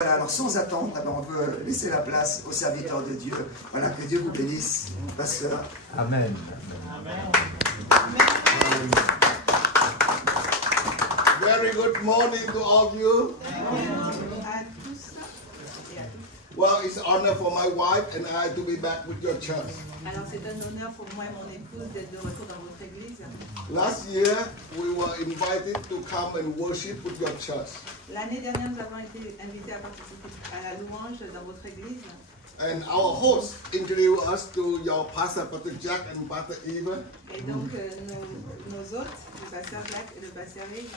Voilà, alors sans attendre, on veut laisser la place aux serviteurs de Dieu. Voilà, que Dieu vous bénisse, pasteur. Amen. Very good morning to all of you. Well, it's an honor for my wife and I to be back with your church. Alors c'est un honneur pour moi et mon épouse d'être de retour dans votre église. Last year, we were invited to come and worship with your church. L'année dernière, nous avons été invités à participer à la louange dans votre église. And our host introduced us to your pastor, Pastor Jack and Pastor Eva. Et donc nos hôtes, le pasteur Jacques et le pasteur Yves.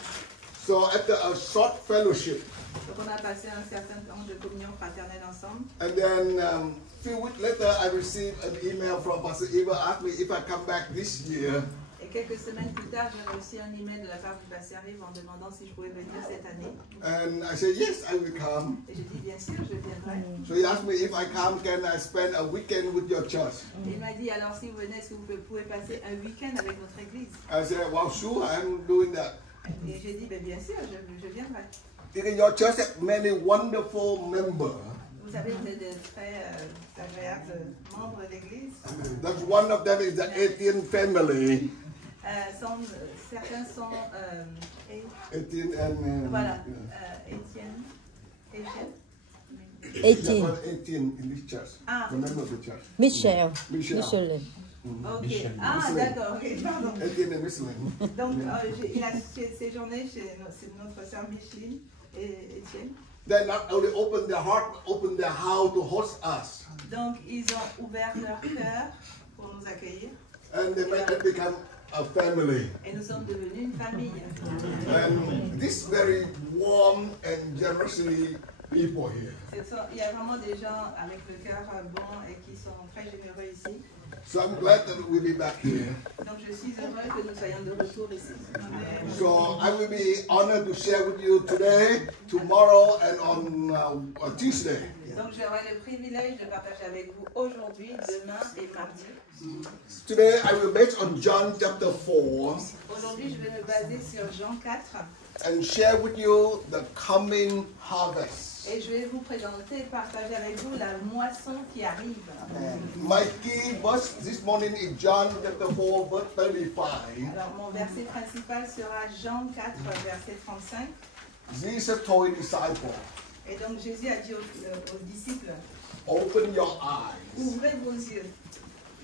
So after a short fellowship, Donc on a passé un certain temps de communion fraternelle ensemble. and then few weeks later, I received an email from Pastor Eva asking me if I come back this year. Et quelques semaines plus tard, j'ai reçu un email de la part du pasteur Yves en demandant si je pouvais venir cette année. And I said, yes, I will come. Et j'ai dit bien sûr, je viendrai. So he asked me if I come, can I spend a weekend with your church? Et il m'a dit alors si vous venez, est-ce que vous pouvez passer un week-end avec votre église? I said, well, sure, I'm doing that. Et j'ai dit bien sûr, je viendrai. Your church has many wonderful members. Vous savez, vous êtes de très agréables membres de l'église. That's one of them is the Etienne family. Certains sont Etienne and voilà, Étienne. Etienne in this church. Ah. The member of the church. Michel. Michel. Ok. Michel. Ah, d'accord. Okay, pardon. Etienne and Michelin. Donc, il a séjourné chez notre sœur Micheline et Étienne. They not only opened their heart, but opened their house to host us. Donc, ils ont ouvert leur cœur pour nous accueillir. And they made it become a family. Et nous sommes devenus une famille. And this very warm and generously people here. Il y a vraiment des gens avec le cœur bon et qui sont très généreux ici. So I'm glad that we'll be back here. Donc je suis heureux que nous soyons de retour ici. So I will be honored to share with you today, tomorrow, and on Tuesday. Donc j'aurai le privilège de partager avec vous aujourd'hui, demain et mardi. Today I will base on John chapter 4 Aujourd'hui je vais me baser sur Jean 4 and share with you the coming harvest. et je vais vous présenter et partager avec vous la moisson qui arrive. My key verse this morning is John chapter 4 verse 35. Alors mon verset principal sera Jean 4 verset 35. Jesus told his disciples, Et donc Jésus a dit aux disciples, open your eyes ouvrez vos yeux,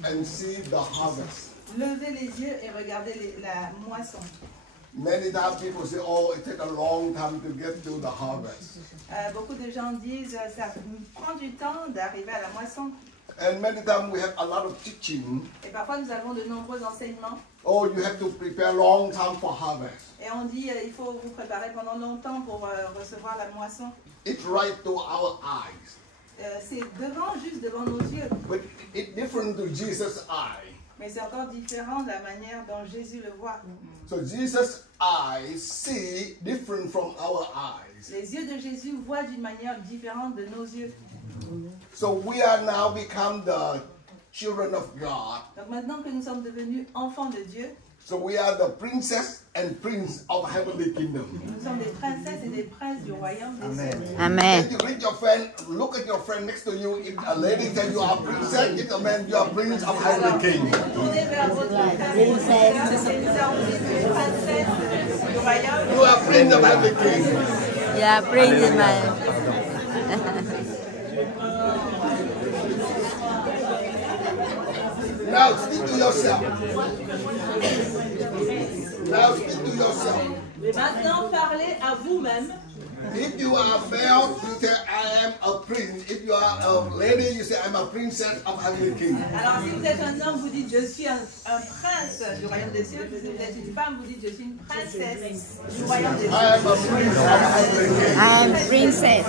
and see the harvest. levez les yeux et regardez la moisson. Many times people say, oh, it takes a long time to get to the harvest. Beaucoup de gens disent ça prend du temps d'arriver à la moisson. And many times we have a lot of teaching. Et parfois nous avons de nombreux enseignements. Oh, you have to prepare long time for harvest. Et on dit il faut vous préparer pendant longtemps pour recevoir la moisson. It's right to our eyes. C'est juste devant nos yeux. But it's different to Jesus' eye. Mais c'est encore différent de la manière dont Jésus le voit. So Jesus' eyes see different from our eyes. Les yeux de Jésus voient d'une manière différente de nos yeux. So we are now become the children of God. Donc maintenant que nous sommes devenus enfants de Dieu, So we are the princess and prince of heavenly kingdom. nous sommes des princesses et des princes du royaume des cieux. Amen. When you read your friend, look at your friend next to you. If a lady says you are a princess, if a man you are prince of heavenly kingdom. Tournez vers votre frère et votre sœur, c'est ça, vous êtes une princesse du royaume. You are prince of heavenly kingdom. Yeah, praise Him. Now speak to yourself. Now speak to yourself. Maintenant, parlez à vous-même. If you are male, you say I am a prince. If you are a lady, you say I'm a princess of heavenly kingdom. Alors, si vous êtes un homme, vous dites je suis un prince du royaume des cieux. Si vous êtes une femme, vous dites je suis une princesse du royaume des cieux. I am a prince of heavenly kingdom. I am princess.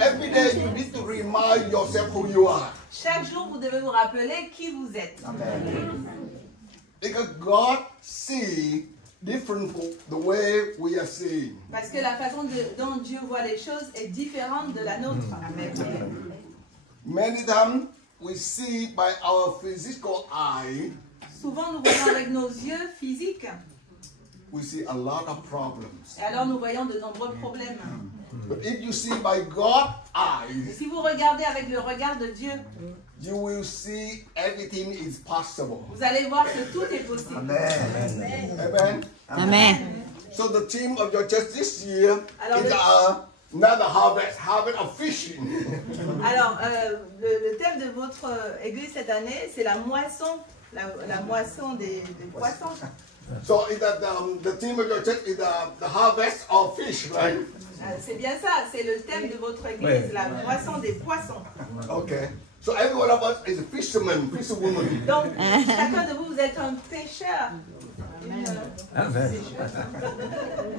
Every day you need to remind yourself who you are. Chaque jour, vous devez vous rappeler qui vous êtes. Because God sees different from the way we are seeing. Parce que la façon dont Dieu voit les choses est différente de la nôtre. Many times we see by our physical eye, Souvent, nous voyons avec nos yeux physiques. we see a lot of problems. Et alors nous voyons de nombreux problèmes. But if you see by God's Et eyes, si vous regardez avec le regard de Dieu, you will see everything is possible. vous allez voir que tout est possible. Amen. Amen. Amen. So the theme of your church this year Alors, is another harvest of fishing. Alors, le thème de votre église cette année, c'est la moisson, la moisson des poissons. So the theme of your church is the harvest of fish, right? C'est bien ça, c'est le thème de votre église, la moisson des poissons. Okay. So every one of us is a fisherman, fisherwoman. Donc, chacun de vous, vous êtes un pêcheur.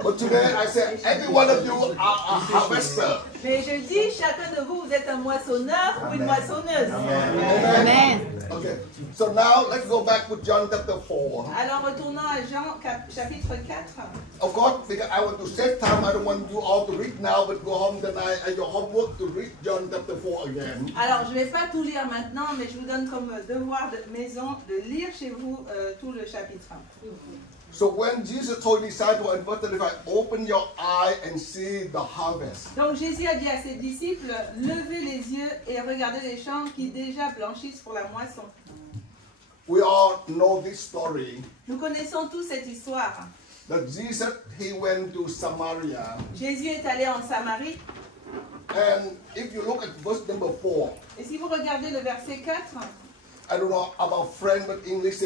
But today I say every one of you are a harvester. Mais je dis, chacun de vous, vous êtes un moissonneur ou une moissonneuse. Amen. Okay. So now let's go back to John chapter 4. Alors, retournons à Jean chapitre 4. Of course, because I want to save time, I don't want you all to read now, but go home tonight and your homework to read John chapter 4 again. Alors, je ne vais pas tout lire maintenant, mais je vous donne comme devoir de maison de lire chez vous tout le chapitre. So when Jesus told his disciples in verse 35, open your eye and see the harvest. Donc Jésus a dit à ses disciples, levez les yeux et regardez les champs qui déjà blanchissent pour la moisson. We all know this story. Nous connaissons tous cette histoire. That Jesus, he went to Samaria. Jésus est allé en Samarie. And if you look at verse number 4, Et si vous regardez le verset 4, I don't know about French, but English,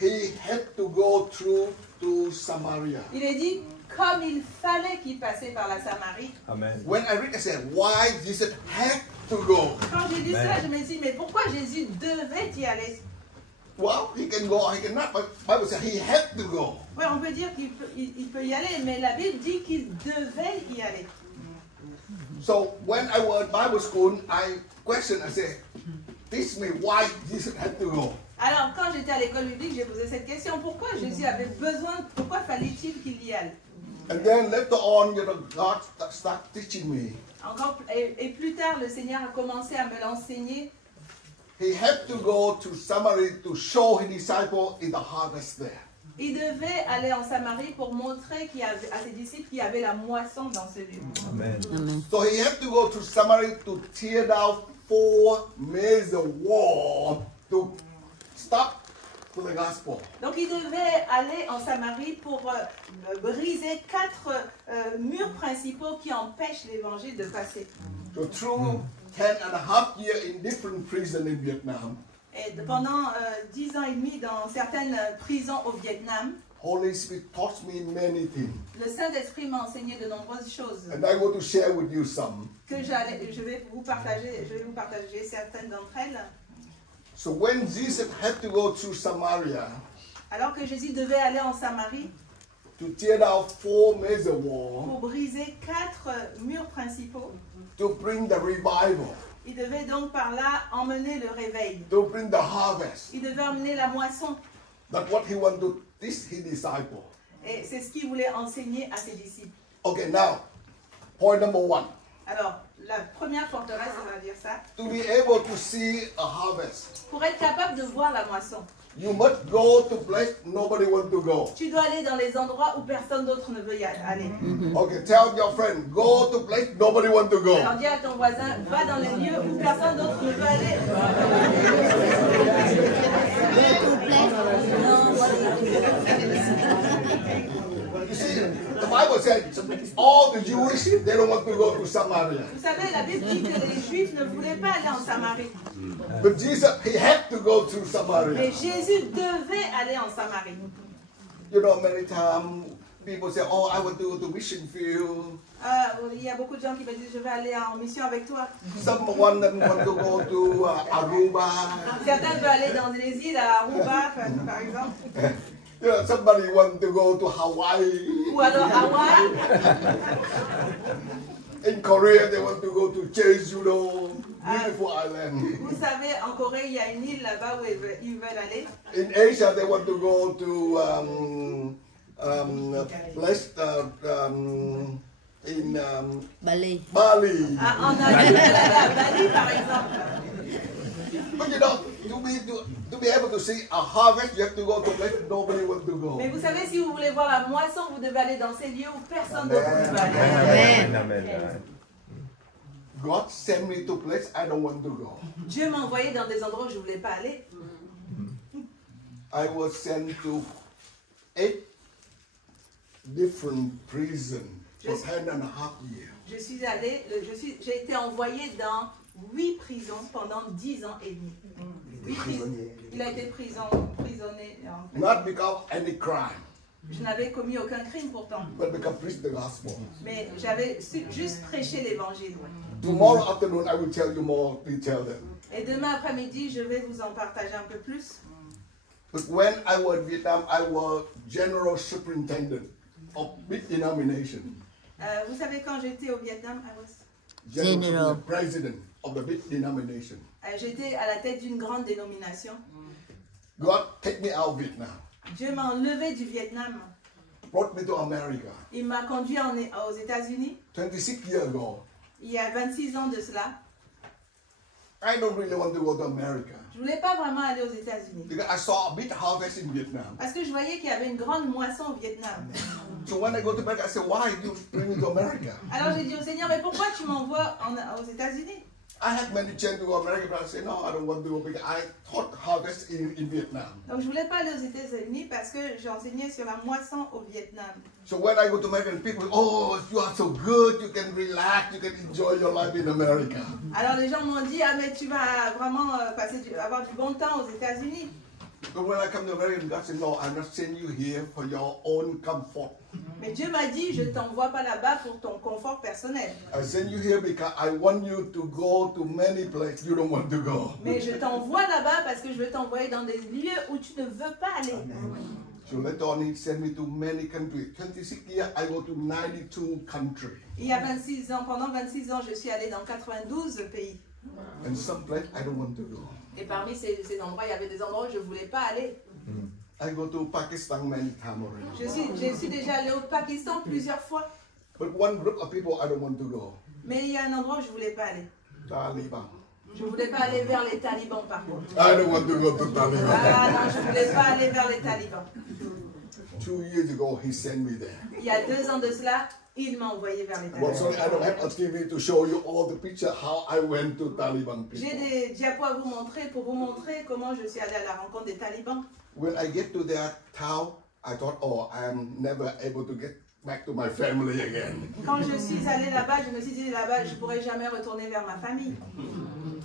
he had to go through to Samaria. il est dit, comme il fallait qu'il passait par la Samarie. Amen. When I read, I said, why Jesus had to go? Quand j'ai lu ça, je me suis dit, mais pourquoi Jésus devait y aller? Well, he can go, he cannot, but Bible says he had to go. Oui, on peut dire qu'il peut y aller, mais la Bible dit qu'il devait y aller. So when I was at Bible school, I questioned, I said, teach me why Jesus had to go. Alors, quand j'étais à l'école biblique, j'ai posé cette question, pourquoi Jésus avait besoin, pourquoi fallait-il qu'il y aille? And then later on, God started teaching me. Encore, et plus tard, le Seigneur a commencé à me l'enseigner. He had to go to Samaria to show his disciples in the harvest there. Il devait aller en Samarie pour montrer à ses disciples qu'il y avait la moisson dans ce lieu. Amen. Amen. So he had to go to Samaria to tear down 4 major walls to stop for the gospel. Donc il devait aller en Samarie pour briser 4 murs principaux qui empêchent l'évangile de passer. So through 10.5 years in different prisons in Vietnam, Et pendant 10 ans et demi dans certaines prisons au Vietnam, Holy Spirit taught me many things. le Saint-Esprit m'a enseigné de nombreuses choses And I want to share with you some. que je vais vous partager certaines d'entre elles. So when Jesus had to go through Samaria Alors que Jésus devait aller en Samarie to tear down 4 major walls pour briser 4 murs principaux, to bring the revival, il devait donc par là emmener le réveil. to bring the harvest. Il devait emmener la moisson. That's what he wanted to teach his disciples. Et c'est ce qu'il voulait enseigner à ses disciples. Okay, now, point number 1. Alors, la première forteresse, on va dire ça. To be able to see a harvest, Pour être capable de voir la moisson, you must go to place nobody wants to go. tu dois aller dans les endroits où personne d'autre ne veut y aller. Okay, tell your friend, go to place nobody wants to go. Alors dis à ton voisin, va dans les lieux où personne d'autre ne veut aller. You see, the Bible said all the Jewish, they don't want to go to Samaria. Vous savez, la Bible dit que les Juifs ne voulaient pas aller en Samarie. But Jesus, he had to go to Samaria. Mais Jésus devait aller en Samarie. You know, many times people say, oh, I want to go to mission field. Il y a beaucoup de gens qui me disent, je vais aller en mission avec toi. Someone that want to go to Aruba. Certains veulent aller dans les îles à Aruba, par exemple. You know, somebody want to go to Hawaii. Ou alors Hawaï. In Korea, they want to go to Jeju, beautiful island. Vous savez, en Corée, il y a une île là-bas où ils veulent aller. In Asia, they want to go to in Bali. Bali. En Asie, ils veulent aller à Bali, par exemple. But you know, to be able to see a harvest, you have to go to a place nobody wants to go. Mais vous savez, si vous voulez voir la moisson, vous devez aller dans ces lieux où personne d'autre ne va aller. Amen. God sent me to place I don't want to go. Dieu m'a envoyé dans des endroits où je ne voulais pas aller. I was sent to 8 different prisons for 10.5 years. J'ai été envoyé dans 8 prisons pendant 10 ans et demi. Il a été prisonnier. Not because of any crime, Je n'avais commis aucun crime pourtant. but because preach the gospel. Mais j'avais juste prêché l'évangile. Tomorrow afternoon, I will tell you more detail then. Et demain après-midi, je vais vous en partager un peu plus. But when I was in Vietnam, I was general superintendent of big denomination. Vous savez, quand j'étais au Vietnam, General president of the big denomination. J'étais à la tête d'une grande dénomination. God take me out of Vietnam, Dieu m'a enlevé du Vietnam. brought me to America. Il m'a conduit aux États-Unis. 26 years ago. Il y a 26 ans de cela. I don't really want to go to America Je ne voulais pas vraiment aller aux États-Unis. because I saw a big harvest in Vietnam. Parce que je voyais qu'il y avait une grande moisson au Vietnam. So when I go to America, I say, why do you bring me to America? Alors j'ai dit au Seigneur, mais pourquoi tu m'envoies aux États-Unis? I had many chances to go to America, but I said, no, I don't want to go because I taught harvest in Vietnam. Donc je ne voulais pas aller aux États-Unis parce que j'enseignais sur la moisson au Vietnam. So when I go to America, people, oh, you are so good, you can relax, you can enjoy your life in America. Alors les gens m'ont dit, ah mais tu vas vraiment avoir du bon temps aux États-Unis. But when I come to America, God said, no, I'm not sending you here for your own comfort. Mais Dieu m'a dit, je ne t'envoie pas là-bas pour ton confort personnel. I send you here because I want you to go to many places you don't want to go. Mais je t'envoie là-bas parce que je veux t'envoyer dans des lieux où tu ne veux pas aller. So later on, he sent me to many countries. 26 years, I go to 92 countries. Il y a 26 ans, pendant 26 ans, je suis allée dans 92 pays. And some place I don't want to go. Et parmi ces endroits, il y avait des endroits où je ne voulais pas aller. I go to Pakistan many times already. Je suis déjà allée au Pakistan plusieurs fois. But one group of people I don't want to go. Mais il y a un endroit où je ne voulais pas aller. Taliban. Je ne voulais pas aller vers les talibans par contre. I don't want to go to Taliban. Ah non, je ne voulais pas aller vers les talibans. 2 years ago, he sent me there. Il y a 2 ans de cela, il m'a envoyé vers les Well, talibans. sorry, I don't have a TV to show you all the picture how I went to Taliban J'ai people. des diapos à vous montrer pour vous montrer comment je suis allée à la rencontre des talibans. When I get to their town, I thought, oh, I am never able to get back to my family again. Quand je suis allée là-bas, je me suis dit là-bas, je ne pourrai jamais retourner vers ma famille.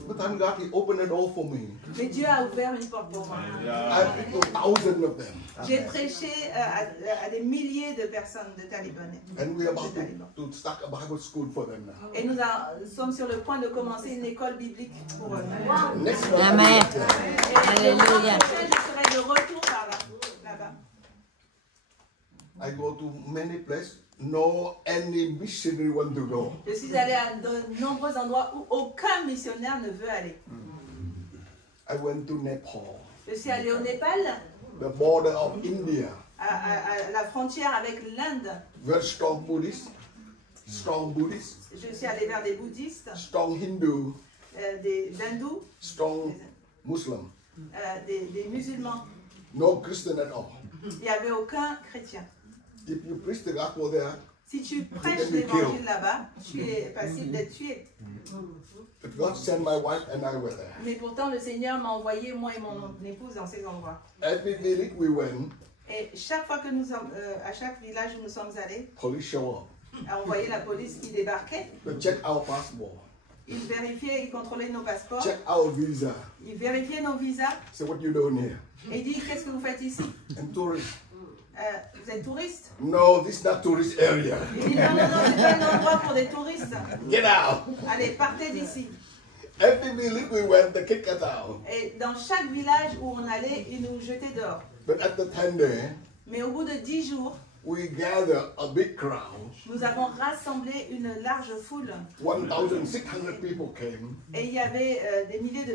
But thank God, he opened a door for me. Mais Dieu a ouvert une porte pour moi. I preached to thousands of them. J'ai prêché à des milliers de personnes, de talibans. And we're about to start a Bible school for them now. Et nous sommes sur le point de commencer une école biblique pour eux. Next month, Amen. Et le mois Alléluia. prochain, je serai de retour par là-bas. I go to many places. No any missionary want to go. Je suis allée à de nombreux endroits où aucun missionnaire ne veut aller. I went to Nepal, Je suis allée au Népal, the border of India. à la frontière avec l'Inde. Very strong Buddhist, Je suis allée vers des bouddhistes, strong Hindu, des hindous, strong Muslim. des musulmans. No Christian at all. Il n'y avait aucun chrétien. If you preach the gospel there, Si tu prêches l'évangile là-bas, tu es passible d'être tué. but God sent my wife and I were there. Mais pourtant, le Seigneur m'a envoyé, moi et mon épouse, dans ces endroits. Every village we went, Et chaque fois que à chaque village où nous sommes allés, police show up. on voyait la police qui débarquait. They check our passport, Ils vérifiaient, ils contrôlaient nos passeports. check our visa. Ils vérifiaient nos visas. Say what you doing here? Et ils disent, qu'est-ce que vous faites ici? And tourist. Vous êtes touriste? No, this is not tourist area. Ils disent, non, non, non, c'est pas un endroit pour des touristes. Get out. Allez, partez d'ici. Every village we went, they kick us out. Et dans chaque village où on allait, ils nous jetaient dehors. But at the 10 day, Mais au bout de 10 jours, we gather a big crowd. Nous avons rassemblé une large foule 1,600 people came. et il y avait des milliers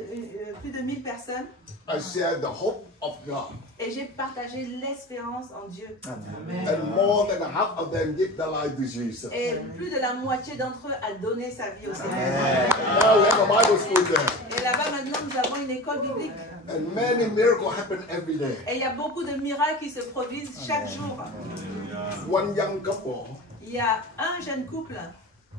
plus de 1000 personnes. I shared the hope of God. Et j'ai partagé l'espérance en Dieu. And more than half of them give their life to Jesus. Et plus de la moitié d'entre eux a donné sa vie au Seigneur. Now we have a Bible school there. Et là-bas maintenant nous avons une école biblique. And many miracles happen every day. Et il y a beaucoup de miracles qui se produisent chaque jour. One young couple, Il y a un jeune couple,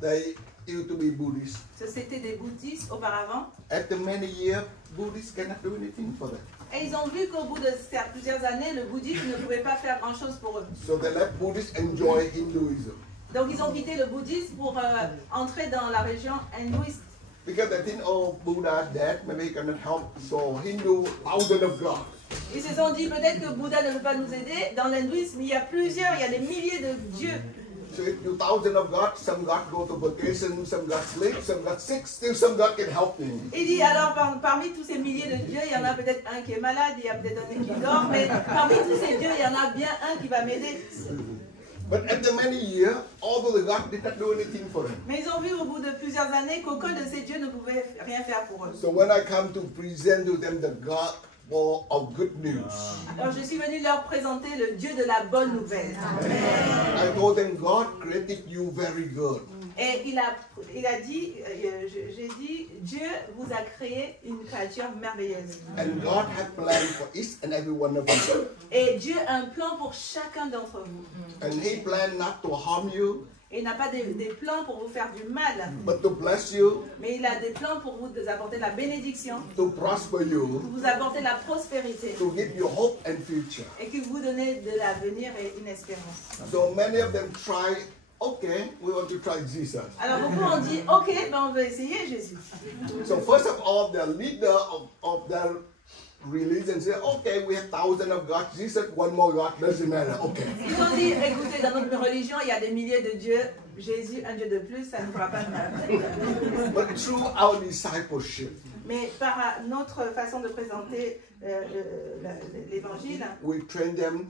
they used to be Buddhist. c'était des bouddhistes auparavant. After many years, Buddhists cannot do anything for them. Et ils ont vu qu'au bout de plusieurs années, le bouddhisme ne pouvait pas faire grand-chose pour eux. So they let Buddhists enjoy Hinduism. Donc ils ont quitté le bouddhisme pour entrer dans la région hindouiste. Because they think, oh, Buddha is dead, maybe he cannot help. So Hindu, thousands of God. Ils se sont dit peut-être que Bouddha ne peut pas nous aider. Dans l'hindouisme, il y a des milliers de dieux. So if you thousands of God, some God go to vacation, some God sleep, some God sick, still some God can help me. Il dit alors parmi tous ces milliers de dieux, il y en a peut-être un qui est malade, il y a peut-être un qui dort, mais parmi tous ces dieux, il y en a bien un qui va m'aider. But after many years, although the God did not do anything for them. Mais ils ont vu au bout de plusieurs années qu'aucun de ces dieux ne pouvait rien faire pour eux. So when I come to present to them the God of good news, Alors je suis venu leur présenter le Dieu de la bonne nouvelle. I told them God created you very good. Et il a dit, j'ai dit, Dieu vous a créé une créature merveilleuse. And God had planned for each and every one of you. Et Dieu a un plan pour chacun d'entre vous. And He planned not to harm you, Et il n'a pas des plans pour vous faire du mal, but to bless you, mais il a des plans pour vous apporter la bénédiction, to prosper you, pour vous apporter la prospérité to give you hope and future. et qui vous donner de l'avenir et une espérance. So many of them try, okay, we want to try Jesus. Alors beaucoup ont dit, ok, ben on veut essayer Jésus. So first of all, the leader of their religion said, okay, we have thousands of gods. Jesus, one more God, doesn't matter. Okay. Ils ont dit, écoutez, dans notre religion, il y a des milliers de dieux. Jésus, un Dieu de plus, ça ne fera pas de mal. But through our discipleship, Mais par notre façon de présenter l'évangile, we train them,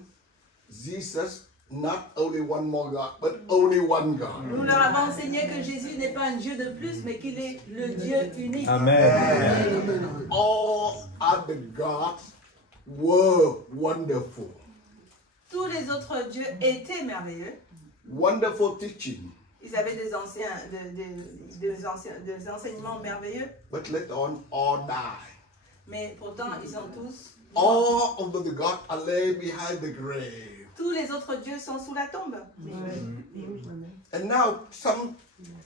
Jesus, not only one more God, but only one God. nous leur avons enseigné que Jésus n'est pas un Dieu de plus, mais qu'il est le Dieu unique. Amen. All other gods were wonderful. Tous les autres dieux étaient merveilleux. Wonderful teaching. Ils avaient des enseignements merveilleux, But later on, all die. mais pourtant ils sont tous. All of the gods are laid behind the grave. Tous les autres dieux sont sous la tombe. And now some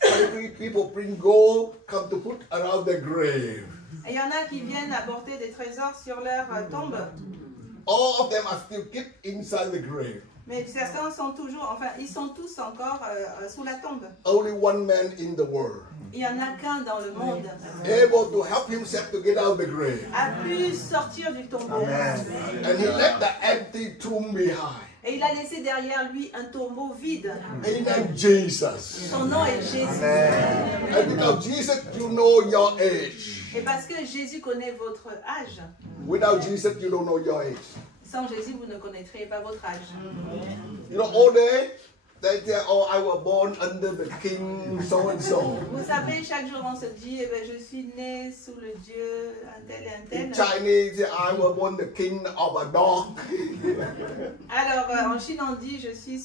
country people bring gold, come to put around the grave. Et il y en a qui viennent apporter des trésors sur leur tombe. All of them are still kept inside the grave. Mais certains sont toujours, enfin, ils sont tous encore sous la tombe. Only one man in the world Il n'y en a qu'un dans le monde able to help himself to get out of the grave. a pu sortir du tombeau. And he left the empty tomb behind. Et il a laissé derrière lui un tombeau vide. He named Jesus. Son nom est Jésus. And because Jesus, you know your age. Et parce que Jésus connaît votre âge, Without Jesus, you don't know your age. sans Jésus, vous ne connaîtrez pas votre âge. You know, all day, they say, oh, I was born under the king so-and-so. Vous savez, chaque jour on se dit, eh ben, je suis né sous le Dieu un tel et un In tel. Chinese, I was born the king of a dog. Alors en Chine on dit, je suis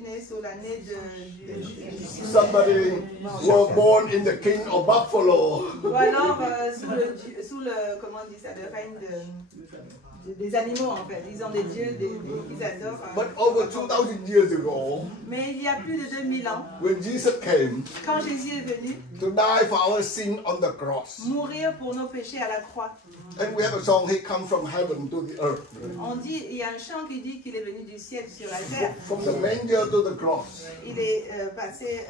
né sous l'année de... Somebody was born in the king of buffalo. Ou alors sous le, comment on dit ça, le règne des animaux en fait. Ils ont des dieux qu'ils adorent. But over 2000 years ago, Mais il y a plus de 2000 ans, when Jesus came quand Jésus est venu to die for our sin on the cross, mourir pour nos péchés à la croix, and we have a song, He come from heaven to the earth. on dit, il y a un chant qui dit qu'il est venu du ciel sur la terre. From the manger to the cross. Il est passé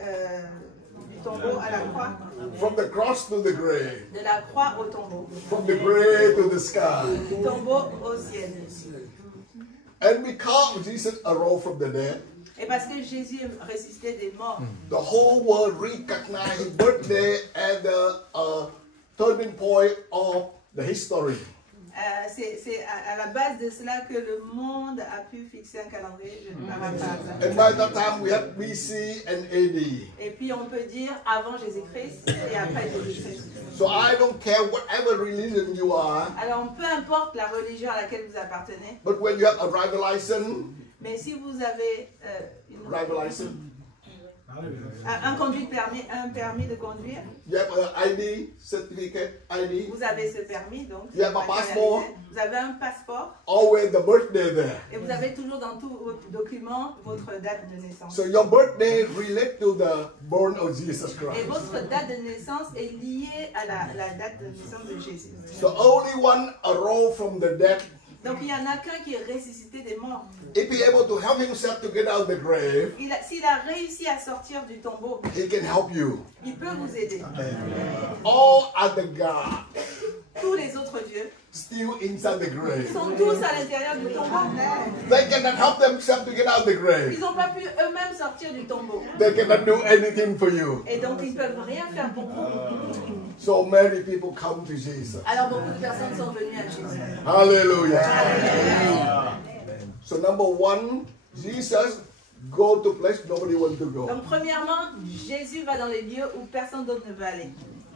du tombeau à la croix, From the cross to the grave. de la croix au tombeau, From the grave to the sky. du tombeau au ciel. And because Jesus arose from the dead, Et parce que Jésus est ressuscité des morts, the whole world recognized his birthday as the turning point of the history. C'est à la base de cela que le monde a pu fixer un calendrier. Je paraphrase. And by that time we have BC and AD. Et puis on peut dire avant Jésus-Christ et après Jésus-Christ. So I don't care whatever religion you are, Alors peu importe la religion à laquelle vous appartenez, but when you have a driver license, mais si vous avez un permis de conduire, you have an ID certificate, ID, vous avez ce permis, donc you have a passport, vous avez un passeport always the birthday there. et vous avez toujours dans tous vos documents votre date de naissance. So your birthday relate to the born of Jesus Et Christ. votre date de naissance est liée à la date de naissance de Jésus. The only one arose from the dead, Donc il n'y en a qu'un qui est ressuscité des morts. if he able to help himself to get out of the grave, S'il a réussi à sortir du tombeau, he can help you. il peut vous aider. All other gods Tous les autres dieux still inside the grave. sont tous à l'intérieur du tombeau. They cannot help themselves to get out of the grave. Ils n'ont pas pu eux-mêmes sortir du tombeau. They cannot do anything for you. Et donc ils ne peuvent rien faire pour vous. So many people come to Jesus. Alors beaucoup de personnes sont venues à Jésus. Hallelujah. So number one, Jesus go to place nobody wants to go. Donc premièrement, Jésus va dans les lieux où personne d'autre ne veut aller.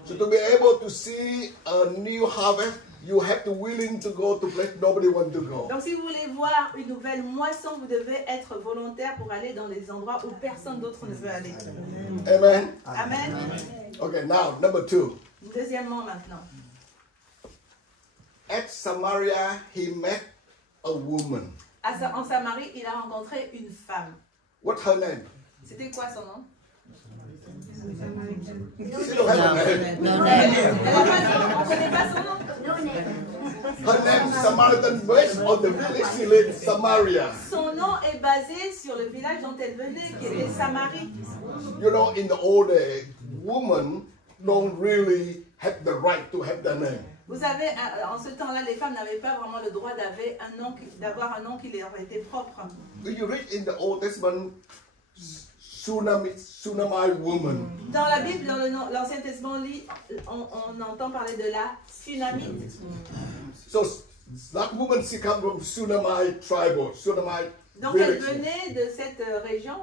So to be able to see a new harvest, you have to willing to go to place nobody wants to go. Donc si vous voulez voir une nouvelle moisson, vous devez être volontaire pour aller dans les endroits où personne d'autre ne veut aller. Amen. Amen. Okay, now number two. Deuxièmement maintenant, At Samaria, he met a woman. en Samarie, il a rencontré une femme. What's her name? C'était quoi son nom? She don't have a name. No Elle name. a pas de nom, on ne connaît pas son nom. Her name is Samaritan based on the village she lived, Samaria. Son nom est basé sur le village dont elle venait, qui était Samarie. You know, in the old days, women don't really have the right to have their name. Vous savez, en ce temps-là, les femmes n'avaient pas vraiment le droit d'avoir un nom qui leur était propre. If you read in the Old Testament, Shunammite woman. Dans la Bible, dans l'Ancien Testament, on entend parler de la Sunamite. So that woman, she comes from Shunammite tribe, Shunammite Donc elle village. venait de cette région.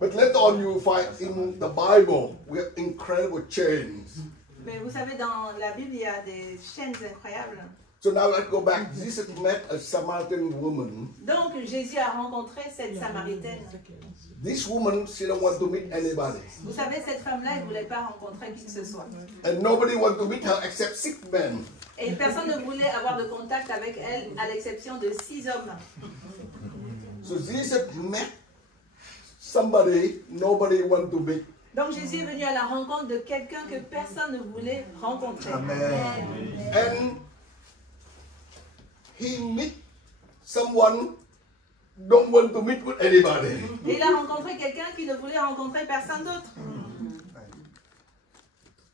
But later on, you find in the Bible, we have incredible chains. Mais vous savez, dans la Bible, il y a des chaînes incroyables. So now let's go back. Jesus met a Samaritan woman. Donc Jésus a rencontré cette Samaritaine. This woman, she don't want to meet anybody. Vous savez, cette femme-là, elle ne voulait pas rencontrer qui que ce soit. And nobody want to meet her except sick men. Et personne ne voulait avoir de contact avec elle, à l'exception de 6 hommes. So Jesus met somebody nobody want to meet. Donc Jésus est venu à la rencontre de quelqu'un que personne ne voulait rencontrer. And he meet someone don't want to meet with anybody. Et il a rencontré quelqu'un qui ne voulait rencontrer personne d'autre.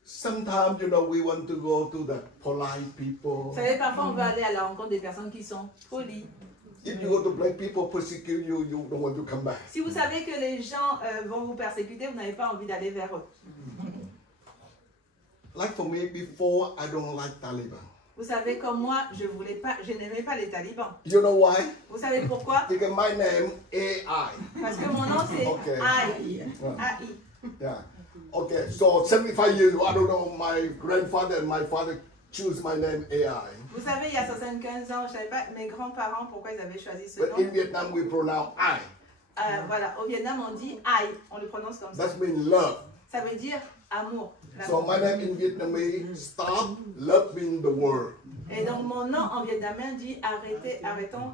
Sometimes, you know, we want to go to the polite people. Vous savez, parfois on veut aller à la rencontre des personnes qui sont polies. If you go to black people persecute you, you don't want to come back. Si vous savez que les gens vont vous persécuter, vous n'avez pas envie d'aller vers eux. Like for me, before I don't like Taliban. Vous savez, comme moi, je n'aimais pas les talibans. You know why? Vous savez pourquoi? Because my name AI. Parce que mon nom c'est Okay. AI. Yeah. Okay. So 75 years ago, I don't know. My grandfather and my father choose my name AI. Vous savez, il y a 75 ans, je ne savais pas mes grands-parents pourquoi ils avaient choisi ce But nom. in Vietnam, we pronounce I. Voilà, au Vietnam, on dit Ai, on le prononce comme ça. That means love. Ça veut dire amour. So my name in Vietnamese, stop loving the world. Et donc mon nom en vietnamien dit arrêtons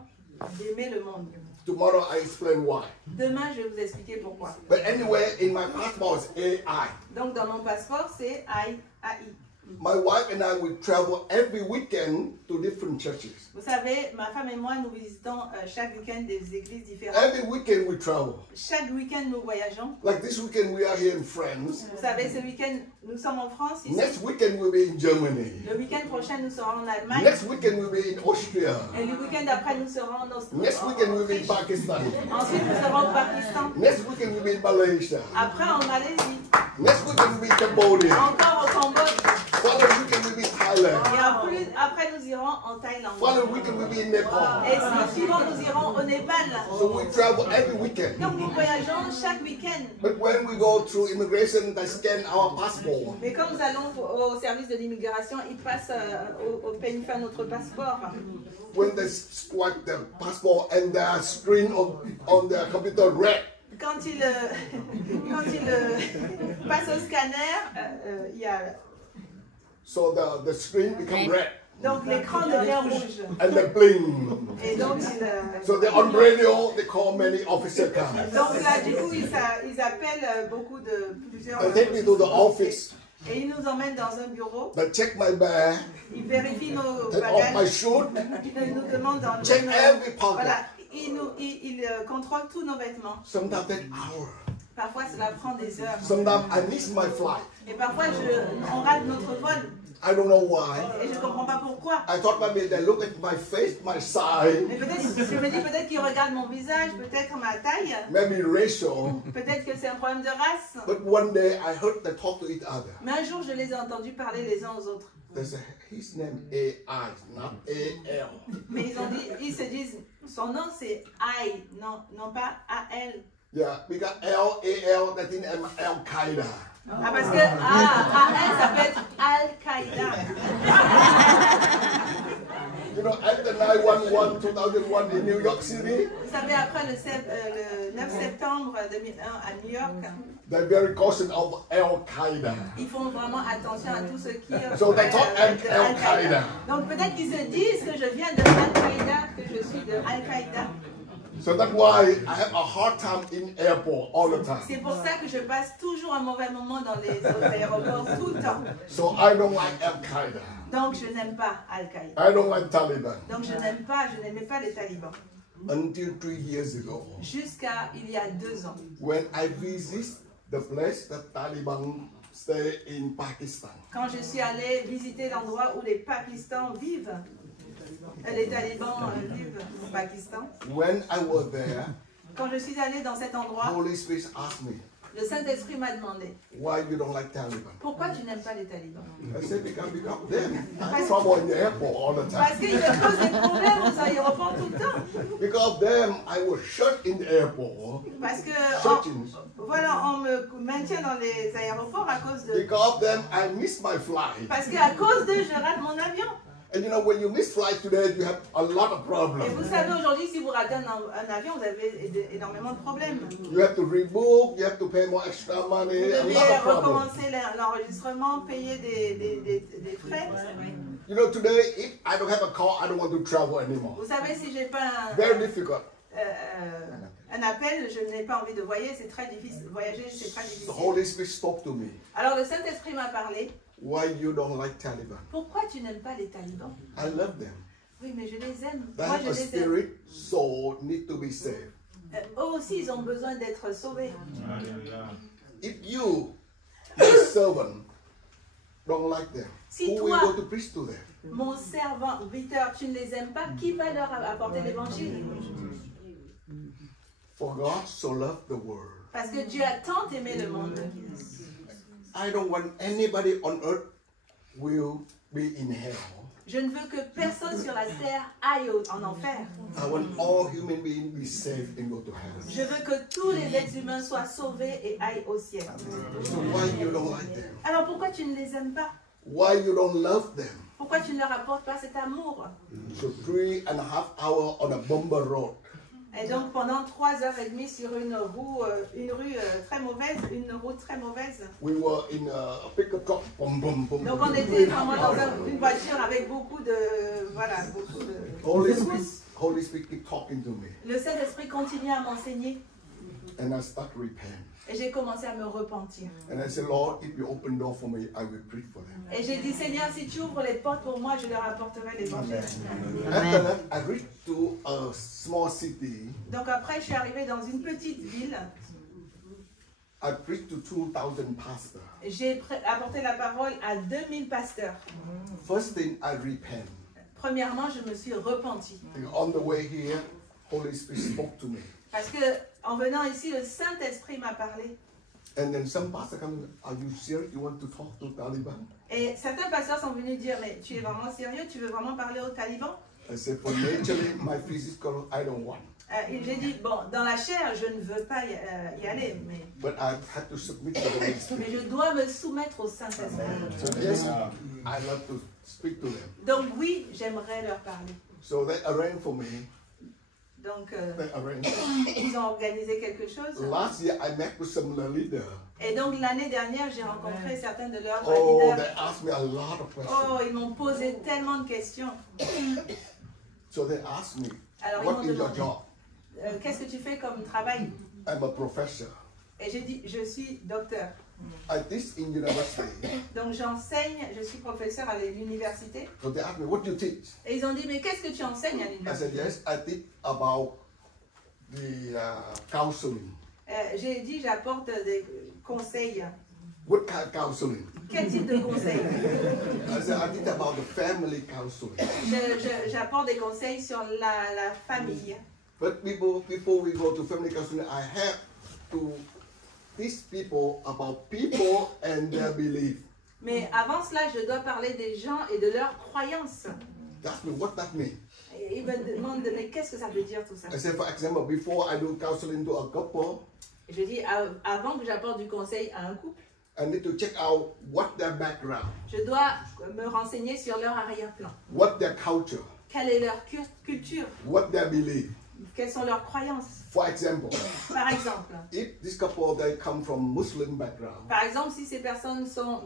d'aimer le monde. Tomorrow I explain why. Demain, je vais vous expliquer pourquoi. But anyway, in my passport it's AI. Donc dans mon passeport, c'est AI. My wife and I will travel every weekend to different churches. Vous savez, ma femme et moi, nous visitons chaque week-end des églises différentes. Every weekend we travel. Chaque week-end, nous voyageons. Like this weekend we are here in France. Vous savez, ce week-end, nous sommes en France. Ici. Next weekend we'll be in Germany. Le week-end prochain, nous serons en Allemagne. Next weekend we'll be in Austria. Et le week-end d'après, nous serons en Australie. Next weekend we'll be in Pakistan. Ensuite, nous serons au Pakistan. Next weekend we'll be in Malaysia. Après, en Malaisie. Next weekend we'll be Cambodia. encore au Cambodge. Following weekend we'll be Thailand. Et après, nous irons en Thaïlande. Following weekend we'll be in Nepal. Et le suivant, nous irons au Népal. So we travel every weekend. Donc nous voyageons chaque week-end. But when we go through immigration, they scan our passport. Mais quand nous allons au service de l'immigration, ils passent au pays faire notre passeport. When they swipe the passport and the screen on the computer red. Quand ils passent au scanner, il y a... So the screen becomes red. Donc l'écran devient rouge. And they bling. Et donc So they're on radio, they call many officers come. donc là, du coup, ils appellent plusieurs... They take me to the office. Et ils nous emmènent dans un bureau. They check my bag. Ils vérifient nos Take off my bagages. shoe. Ils nous demandent dans Check every pocket. Voilà. Ils contrôlent tous nos vêtements. Sometimes take hours. Parfois, cela prend des heures. Sometimes I miss my flight. Et parfois, on rate notre vol. I don't know why. Et je ne comprends pas pourquoi. I thought maybe they look at my face, my size, Mais je me dis peut-être qu'ils regardent mon visage, peut-être ma taille. maybe racial. Peut-être que c'est un problème de race. But one day I heard they talk to each other. Mais un jour, je les ai entendus parler les uns aux autres. They say his name AI, not AL. Mais ils se disent, son nom c'est I, non pas AL. Yeah, because LAL, that in Al Qaeda. Ah, parce que AL, ça peut être Al-Qaïda. You know, after 9/11, 2001 in New York City, Vous savez, après le 9 septembre 2001 à New York, they're very cautious of Al Qaeda. ils font vraiment attention à tout ce qui est So they talk de Al-Qaïda. Donc peut-être qu'ils se disent que je viens de Al-Qaïda, que je suis de Al-Qaïda. So that's why I have a hard time in airport all the time. C'est pour ça que je passe toujours un mauvais moment dans les aéroports tout le temps. So I don't like Al Qaeda. Donc je n'aime pas Al-Qaïda. I don't like Taliban. Donc je n'aimais pas les talibans. Until 3 years ago, Jusqu'à il y a 2 ans. when I visit the place that Taliban stay in Pakistan. Quand je suis allée visiter l'endroit où les Pakistans vivent, les talibans vivent au Pakistan. When I was there, Quand je suis allée dans cet endroit, Holy Spirit asked me, le Saint-Esprit m'a demandé, why you don't like Taliban? pourquoi tu n'aimes pas les talibans? I said, because them. I have trouble in the airport all the Parce time. qu'ils me posent des problèmes aux aéroports tout le temps. Because them, I was shut in the airport. Parce que Shutting. on me maintient dans les aéroports à cause de... Because them, I miss my flight. Parce qu'à cause d'eux, je rate mon avion. And you know, when you miss flight today, you have a lot of Et problems. vous savez, aujourd'hui, si vous ratez un avion, vous avez énormément de problèmes. You have to rebook, you have to pay more extra Vous money, a devez lot of problems. recommencer l'enregistrement, payer des frais. You know, today, if I don't have a car, I don't want to travel anymore. Vous savez, si j'ai pas Very difficult. un appel, je n'ai pas envie de voyager, c'est très difficile. Voyager, c'est très The difficile. Holy Spirit spoke to me. Alors le Saint-Esprit m'a parlé. Why you don't like Taliban? Pourquoi tu n'aimes pas les talibans? I love them. Oui, mais je les aime. They Moi, have je a les aime. spirit, soul, need to be saved. Eux aussi, ils ont besoin d'être sauvés. If you, your servant, don't like them, Si who will toi- go to preach to them? Mon serviteur, tu ne les aimes pas, qui va leur apporter l'évangile? For God so loved the world. Parce que Dieu a tant aimé le monde. I don't want anybody on earth will be in hell. Je ne veux que personne sur la terre aille en enfer. I want all human beings be saved and go to heaven. Je veux que tous les êtres humains soient sauvés et aillent au ciel. So why you don't like them? Alors pourquoi tu ne les aimes pas? Why you don't love them? Pourquoi tu ne leur apportes pas cet amour? So 3.5 hours on a Bomber Road. Et donc pendant 3h30 sur une rue très mauvaise, une route très mauvaise. We were in a pickup truck. Boom, boom, boom. Donc on était vraiment dans une voiture avec beaucoup de Holy Spirit, secousses. Holy Spirit keep talking to me, Le Saint-Esprit continue à m'enseigner and I start repent. et j'ai commencé à me repentir. And I said, Lord, if you open door for me, I will preach for them. Et j'ai dit, Seigneur, si tu ouvres les portes pour moi, je leur apporterai l'évangile. After that, I reached to a small city. Donc après, je suis arrivée dans une petite ville. I preached to 2,000 pastors. J'ai apporté la parole à 2000 pasteurs. First thing, I repent. Premièrement, je me suis repentie. And on the way here, Holy Spirit spoke to me. Parce que en venant ici, le Saint-Esprit m'a parlé. And then some pastor come, are you sure you want to talk to Taliban? Et certains pasteurs sont venus dire, mais tu es vraiment sérieux? Tu veux vraiment parler aux talibans? I said, for naturally, my physical, I don't want. J'ai dit, bon, dans la chair, je ne veux pas y aller, mais But I had to submit to the Holy Spirit. je dois me soumettre au Saint-Esprit. So yes, I love to speak to them. Donc oui, j'aimerais leur parler. So they arranged for me. Donc, They arranged. ils ont organisé quelque chose. Last year, I met with some leaders. Et donc, l'année dernière, j'ai rencontré certains de leurs Oh, they leaders. asked me a lot of questions. Oh, ils m'ont posé tellement de questions. So they asked me, Alors, ils what m'ont is your demandé, job? qu'est-ce que tu fais comme travail? I'm a professor. Et j'ai dit, je suis docteur. I teach in university. Donc, j'enseigne, je suis professeur à l'université. So they asked me, what do you teach? Et ils ont dit, mais qu'est-ce que tu enseignes à I l'université? said, yes, I teach about the counseling. J'ai dit, j'apporte des conseils. What kind of counseling? Quel type de conseils? I said, I teach about the family counseling. J'apporte des conseils sur la famille. But before we go to family counseling, I have to teach people about people and their belief. Mais avant cela, je dois parler des gens et de leurs croyances. That's me. What that mean? Et ils me demandent, mais qu'est-ce que ça veut dire tout ça? I said, for example, before I do counseling to a couple, Et je dis, avant que j'apporte du conseil à un couple, I need to check out what their background, je dois me renseigner sur leur arrière-plan. what their culture, Quelle est leur culture? what their belief. Quelles sont leurs croyances? For example, Par exemple, if this couple they come from Muslim background, par exemple, si ces personnes sont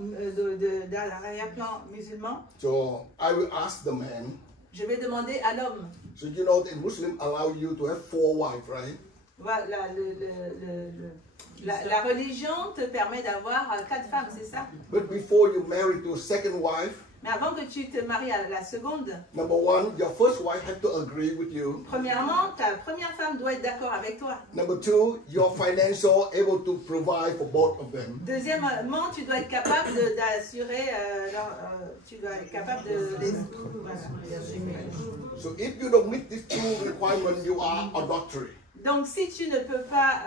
d'arrière-plan musulman, so I will ask the man. je vais demander à l'homme. So you know, the Muslim allow you to have 4 wives, right? Voilà, la religion te permet d'avoir 4 femmes, c'est ça? But before you marry to a second wife, Mais avant que tu te maries à la seconde, number one, your first wife has to agree with you. premièrement, ta première femme doit être d'accord avec toi. Number two, you're financial able to provide for both of them. Deuxièmement, tu dois être capable d'assurer, tu dois être capable de les... So if you don't meet these 2 requirements, you are adultery. Donc, si tu ne peux pas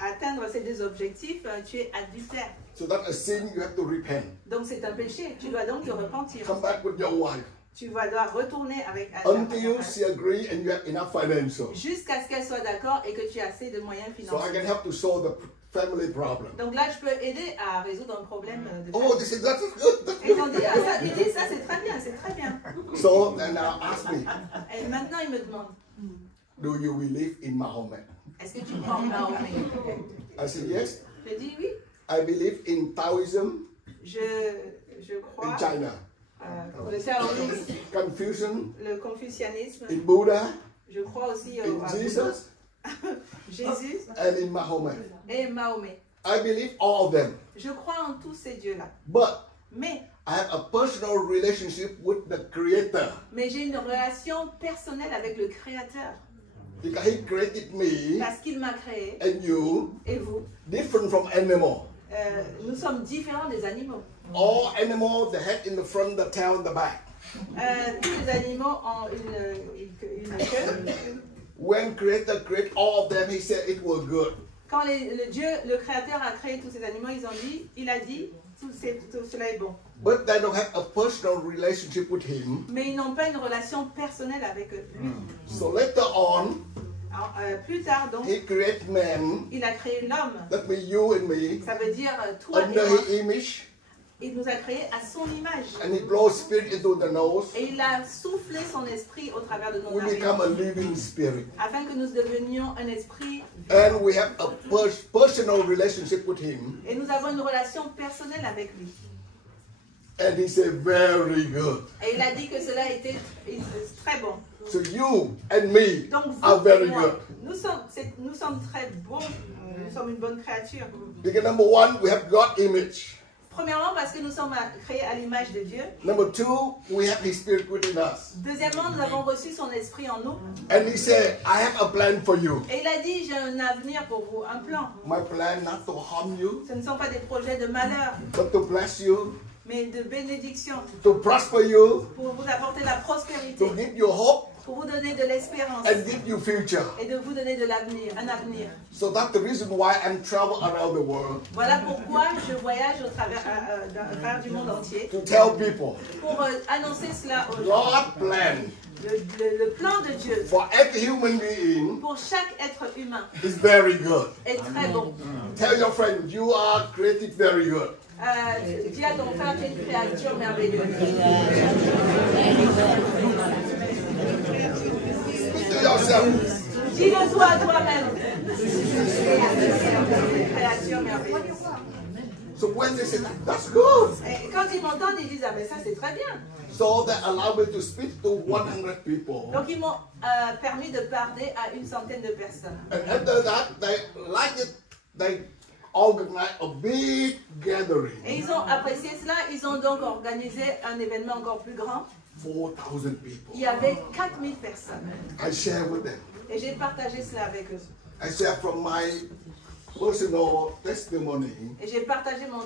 atteindre ces 2 objectifs, tu es adultère. So that's a sin, you have to repent. Donc, c'est un péché. Tu dois donc te repentir. Come back with your wife. Tu dois retourner avec Until she agree and you have enough financial. jusqu'à ce qu'elle soit d'accord et que tu as assez de moyens So I financiers. can help to solve the family problem. Donc là, je peux aider à résoudre un problème de Oh, famille. this is that's good. That's Et ils ont good. dit, ils disent ça, c'est très bien, c'est très bien. So and now ask me, Et maintenant, ils me demandent, do you believe in Mahomet? est-ce que tu crois en Mahomet? I said yes. Je dis oui. I believe in Taoism Je in crois China, le taoïsme, Confucian le confucianisme. in Buddha, Je crois aussi in à Jesus, Jésus and in Mahomet. et Mahomet. I believe all of them. Je crois en tous ces dieux-là. But Mais I have a personal relationship with the Creator. j'ai une relation personnelle avec le Créateur. Because He created me Parce qu'il m'a créé, and you et vous. different from animal. Nous sommes différents des animaux. All animals, the head in the front, the tail in the back. Tous les animaux ont une queue. When Creator created all of them, He said it was good. Quand le Créateur a créé tous ces animaux, il a dit, tout cela est bon. But they don't have a personal relationship with Him. Mais ils n'ont pas une relation personnelle avec lui. So later on, Alors, plus tard, donc, He created man, il a créé l'homme. that means you and me, Ça veut dire toi et under moi. His image, Il nous a créés à son image. and He blows spirit into the nose. Et il a soufflé son esprit au travers de nos We become narines. a living spirit. Afin que nous devenions un esprit. And we have a personal relationship with Him. Et nous avons une relation personnelle avec lui. And He said, very good. Et il a dit que cela était très bon. So you and me Donc vous are et very moi, good. nous sommes très bons. Nous sommes une bonne créature. Because number one, we have God's image. Premièrement, parce que nous sommes créés à l'image de Dieu. Number two, we have His Spirit within us. Deuxièmement, nous avons reçu son esprit en nous. And He said, I have a plan for you. Et il a dit, j'ai un avenir pour vous, un plan. My plan not to harm you, Ce ne sont pas des projets de malheur, but to bless you, mais de bénédiction, to prosper you, pour vous apporter la prospérité, to give you hope, pour vous donner de l'espérance and give you future. et de vous donner de l'avenir, un avenir. So that's the reason why I'm travel around the world Voilà pourquoi je voyage au travers du monde entier to tell people pour annoncer cela aux gens. God's plan Le plan de Dieu for every human being pour chaque être humain is very good. est très bon. Tell your friend you are created very good. Dis à ton frère, tu es une créature merveilleuse. Speak to yourself. Dis-le-toi à toi-même. Une créature merveilleuse. So when they say that's good, Et quand ils m'entendent, ils disent ah mais ça c'est très bien. so they allow me to speak to 100 people. Donc ils m'ont permis de parler à une centaine de personnes. And after that, they like it. They organize a big gathering. Et ils ont apprécié cela, ils ont donc organisé un événement encore plus grand. 4,000 people. Il y avait 4000 personnes. I share with them. Et j'ai partagé cela avec eux. I share from my personal testimony Et j'ai partagé mon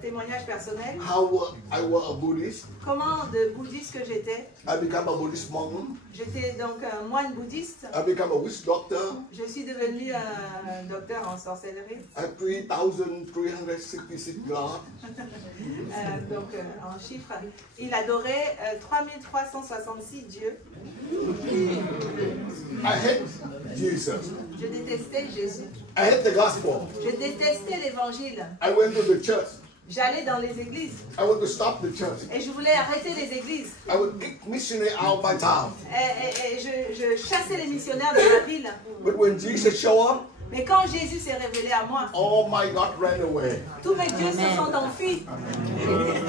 témoignage personnel. how I was a Buddhist. Comment de bouddhiste que j'étais. I became a Buddhist monk. J'étais donc un moine bouddhiste. I became a witch doctor. Je suis devenu un docteur en sorcellerie. I have 3,366 gods. En chiffres. Il adorait 3366 dieux. I hate Jesus. Je détestais Jésus. I hate the gospel. Je détestais l'évangile. I went to the church. J'allais dans les églises. I want to stop the church. Et je voulais arrêter les églises. I would kick missionary out my town. Et je chassais les missionnaires de la ville. But when Jesus showed up, Mais quand Jésus s'est révélé à moi, all my God ran away. tous mes dieux se sont enfuis.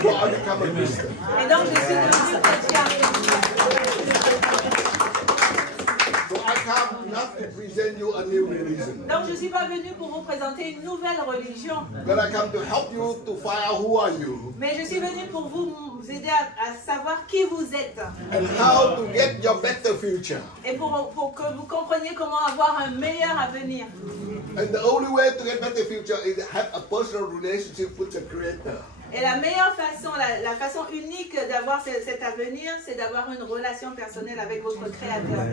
So I became a Christian. Et donc je suis devenu chrétien. So I come not to present you a new religion, Donc je ne suis pas venu pour vous présenter une nouvelle religion. but I come to help you to find out who are you Mais je suis venu pour vous aider à savoir qui vous êtes. and how to get your better future. Et pour que vous compreniez comment avoir un meilleur avenir. And the only way to get better future is to have a personal relationship with the Creator. Et la meilleure façon, la façon unique d'avoir cet avenir, c'est d'avoir une relation personnelle avec votre Créateur.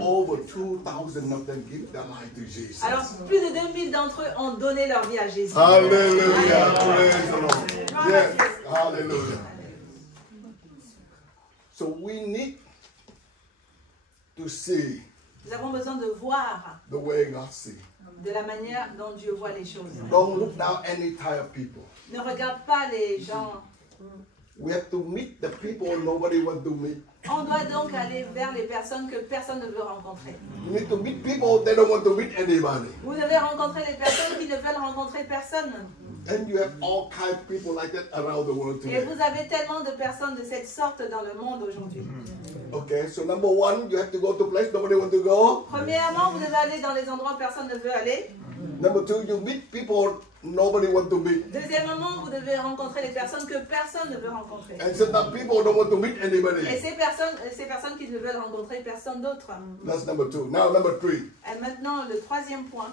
Over 2,000 of them give their life to Jesus. Alors, plus de 2000 d'entre eux ont donné leur vie à Jésus. Hallelujah. Praise the Lord. Yes. Hallelujah. So we need to see Nous avons besoin de voir the way God sees. de la manière dont Dieu voit les choses. Don't look down any type of people. Ne regarde pas les gens. We have to meet the people nobody wants to meet. On doit donc aller vers les personnes que personne ne veut rencontrer. You need to meet people they don't want to meet anybody. Vous devez rencontrer les personnes qui ne veulent rencontrer personne. And you have all kinds of people like that around the world Et today. vous avez tellement de personnes de cette sorte dans le monde aujourd'hui. Okay, so number one, you have to go to place nobody wants to go. Premièrement, vous devez aller dans les endroits où personne ne veut aller. Number two, you meet people nobody wants to meet. Deuxièmement, vous devez rencontrer les personnes que personne ne veut rencontrer. And sometimes people don't want to meet Et anybody. ces personnes qui ne veulent rencontrer personne d'autre. That's number two. Now number three, Et maintenant, le troisième point,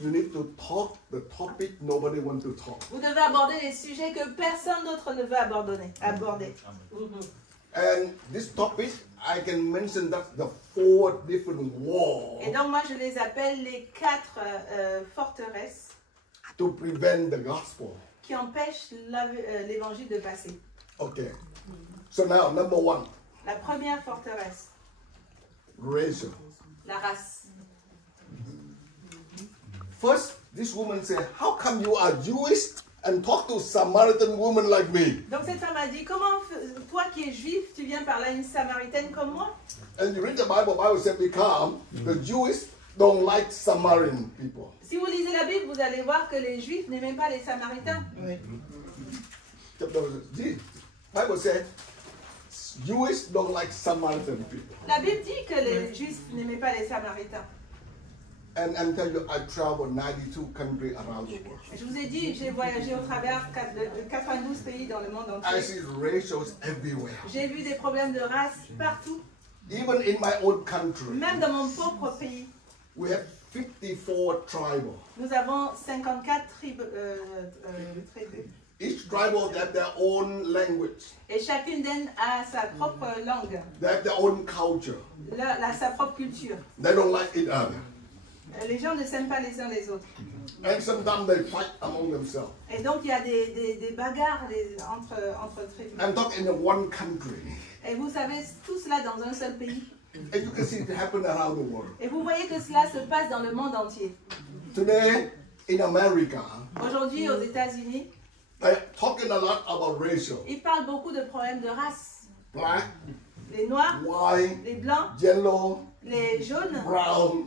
you need to talk the topic nobody wants to talk. vous devez aborder les sujets que personne d'autre ne veut aborder. And this topic, I can mention that the 4 different walls Et donc moi, je les appelle les 4 forteresses to prevent the gospel. qui empêchent l'évangile de passer. Okay. So now, number one, La première forteresse, racial. la race. First, this woman said, how come you are Jewish and talk to Samaritan woman like me? Donc cette femme a dit, comment toi qui es juif, tu viens parler à une samaritaine comme moi? And you read the Bible says, become the Jewish don't like Samaritan people. Si vous lisez la Bible, vous allez voir que les juifs n'aimaient pas les samaritains. The Bible says, Jewish don't like Samaritan people. La Bible dit que les juifs n'aimaient pas les samaritains. And I'm telling you, I traveled 92 countries around the world. Je vous ai dit, j'ai voyagé au travers de 92 pays dans le monde I entier. see racials everywhere. J'ai vu des problèmes de race partout, Even in my own country, même dans mon propre pays. we have 54 tribes. Nous avons 54 tribus. Each tribal, they have their own language. Et chacune d'elles a sa propre langue, They have their own culture. sa propre culture. They don't like each other. Les gens ne s'aiment pas les uns les autres. And sometimes they fight among themselves. Et donc il y a des bagarres entre tribus. I'm talking in one country. Et vous savez, tout cela dans un seul pays. And you can see it happen around the world. Et vous voyez que cela se passe dans le monde entier. Today, in America, Aujourd'hui, aux États-Unis, they're talking a lot about racial. ils parlent beaucoup de problèmes de race. Black, Les noirs, white, les blancs, yellow, les jaunes, brown,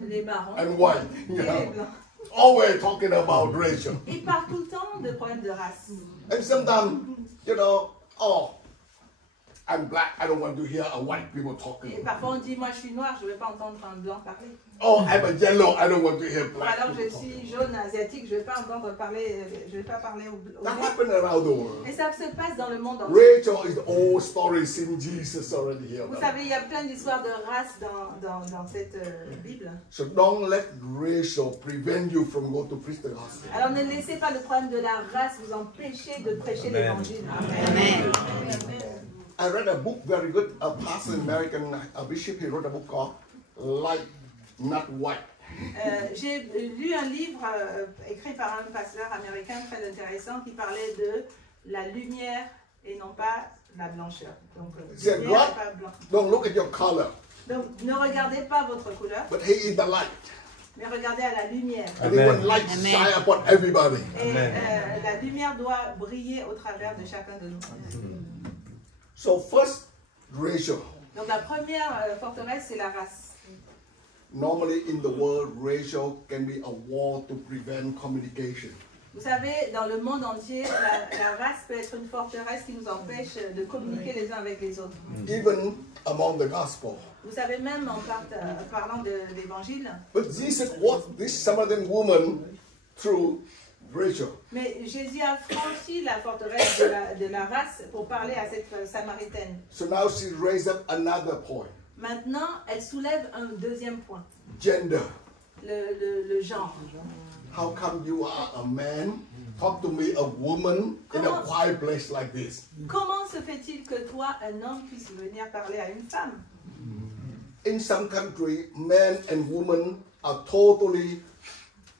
les marrons and white. et You les know, blancs. always talking about racial. Ils parlent tout le temps de problèmes de race. And sometimes, you know, oh, I'm black, I don't want to hear a white people Et talking. parfois on dit, moi je suis noir, je ne veux pas entendre un blanc parler. Oh, I'm a yellow, I don't want to hear Ou black alors je people suis talking. jaune, asiatique, je ne veux pas entendre parler, je vais pas parler aux That blancs. happened around the world. Et ça se passe dans le monde entier. Rachel is the old story since Jesus already here. Vous savez, il y a plein d'histoires de race dans cette Bible. So don't let racial prevent you from going to preach the gospel. Alors ne laissez pas le problème de la race vous empêcher de prêcher l'évangile. Amen. I read a book very good, a pastor American, a bishop, he wrote a book called Light, Not White. J'ai lu un livre écrit par un pasteur américain très intéressant qui parlait de la lumière et non pas la blancheur. Donc, C'est lumière God. et pas blanc. Don't look at your color, Donc ne regardez pas votre couleur, but he is the light. mais regardez à la lumière. And he want light to Amen. shine upon everybody. Et la lumière doit briller au travers de chacun de nous. So first, racial. Donc la première forteresse, c'est la race. Normally in the world, racial can be a wall to prevent communication. Vous savez, dans le monde entier, la race peut être une forteresse qui nous empêche de communiquer les uns avec les autres. Even among the gospel. Vous savez, même en parlant de l'évangile, But Jesus walked this Samaritan woman through racial. mais Jésus a franchi la forteresse de la race pour parler à cette Samaritaine. So now she raised up another point. Maintenant, elle soulève un deuxième point, Gender. le genre. How come you are a man? Talk to me, a woman, in a quiet place like this. Comment se fait-il que toi, un homme, puisse venir parler à une femme? In some countries, men and women are totally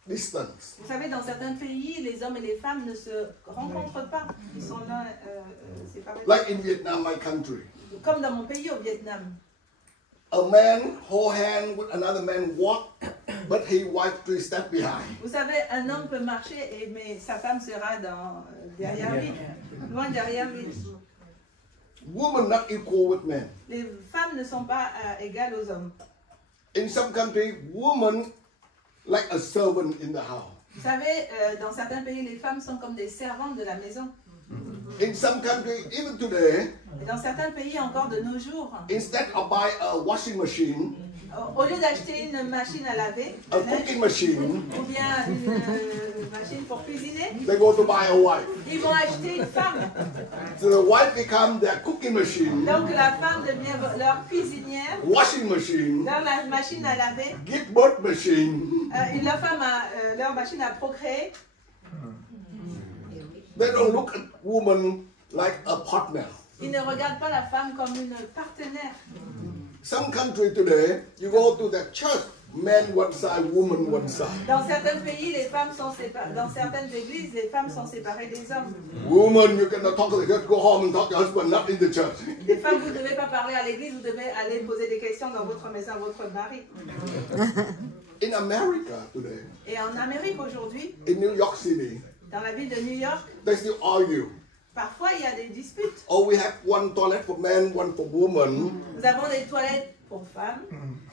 distant. Vous savez, dans certains pays, les hommes et les femmes ne se rencontrent pas. Ils sont là séparés. Like in Vietnam, my country. Comme dans mon pays, au Vietnam. A man hold hand with another man walk, but he wife 3 steps behind. Vous savez, un homme peut marcher, mais sa femme sera derrière lui, loin derrière lui. Women not equal with men. Les femmes ne sont pas égales aux hommes. In some countries, women like a servant in the house. Vous savez, dans certains pays, les femmes sont comme des servantes de la maison. In some countries, even today, Et dans certains pays, encore de nos jours, instead of buy a washing machine, au lieu d'acheter une machine à laver, a cooking machine, ou bien une machine pour cuisiner, they go to buy a wife. ils vont acheter une femme. So the wife becomes their cooking machine, Donc la femme devient leur cuisinière, washing machine, leur machine à laver, give birth machine. et la femme a leur machine à procréer. They don't look at woman like a partner. Ils ne regardent pas la femme comme une partenaire. Some country today, you go to the church, men one side, woman one side. Dans certains pays, les femmes sont séparées. Dans certaines églises, les femmes sont séparées des hommes. Woman, you cannot talk to the church, go home and talk to your husband, not in the church. Les femmes, vous ne devez pas parler à l'église, vous devez aller poser des questions dans votre maison à votre mari. In America today, Et en Amérique aujourd'hui, in New York City, dans la ville de New York, they still argue. parfois il y a des disputes. Oh, we have one toilet for men, one for women. Nous avons des toilettes pour femmes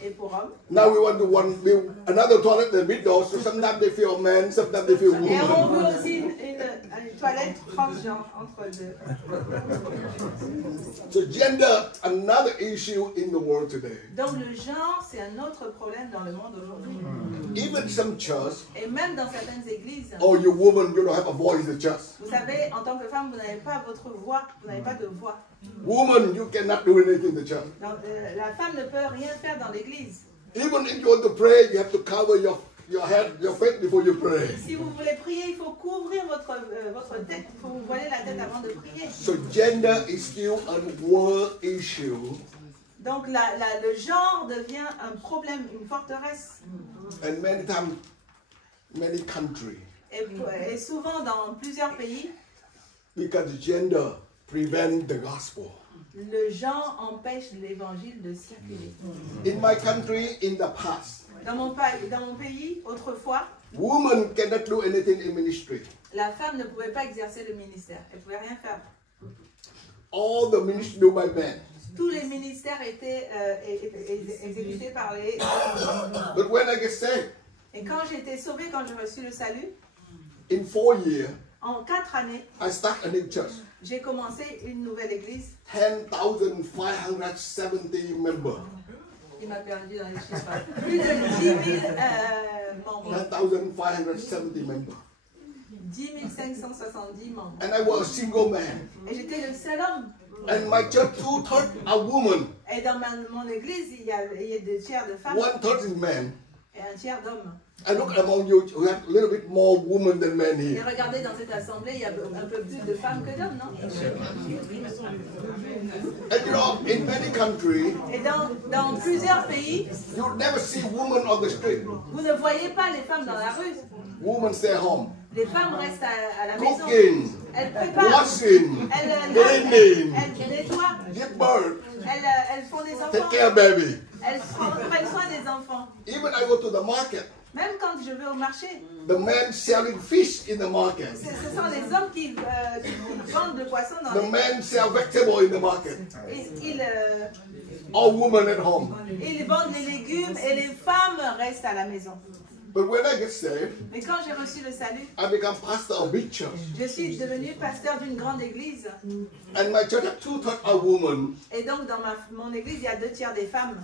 et pour hommes. Now we want to build another toilet in the middle, so sometimes they feel man, sometimes they feel Et on woman. veut aussi une toilette transgenre entre deux. So gender, another issue in the world today. Donc le genre, c'est un autre problème dans le monde aujourd'hui. Even some church, Et même dans certaines églises, oh, you woman, you don't have a voice in the church. vous savez, en tant que femme, vous n'avez pas votre voix, vous n'avez pas de voix. Woman, you cannot do anything in the church. Donc, la femme ne peut rien faire dans l'église. Even if you want to pray, you have to cover your your head, your face before you pray. Si vous voulez prier, il faut couvrir votre tête. Il faut vous voiler la tête avant de prier. So gender is still a world issue. Donc le genre devient un problème, une forteresse. And many times, many countries, Et souvent dans plusieurs pays, because gender prevents the gospel. le genre empêche l'évangile de circuler. In my country, in the past, Dans mon pays, autrefois, women cannot do anything in ministry. la femme ne pouvait pas exercer le ministère. Elle ne pouvait rien faire. All the ministry do by men. Tous les ministères étaient exécutés par les... But when I get saved, Et quand j'ai été sauvée, quand j'ai reçu le salut, in 4 years, en 4 années, I start a new church. j'ai commencé une nouvelle église. 10,570 members. Il m'a perdu dans les chiffres. Plus de 10 000 membres. 10,570 members. 10 570 membres. And I was a single man. Et j'étais le seul homme. And my church, 2/3 are women, Et dans mon église, il y a 2 tiers de femmes 1/3 is men. et 1 tiers d'hommes. I look among you, we have a little bit more women than men Et here. regardez, dans cette assemblée, il y a un peu plus de femmes que d'hommes, non? And you know, in many countries, Et dans plusieurs pays, you never see women on the street. vous ne voyez pas les femmes dans la rue. Women stay home. Les femmes restent à la maison. Cooking, Elles préparent, washing, elles cleaning, nettoient, give birth, elles font des take enfants, care of baby. elles prennent soin des enfants. Even I go to the market, Même quand je vais au marché, the men selling fish in the market. ce sont les hommes qui vendent le poisson dans The les... men sell vegetable in the market. All women at home. Ils vendent les légumes et les femmes restent à la maison. But when I get saved, Mais quand j'ai reçu le salut, I become pastor of big church. je suis devenu pasteur d'une grande église. And my church have 2/3 are women. Et donc dans mon église, il y a 2 tiers des femmes.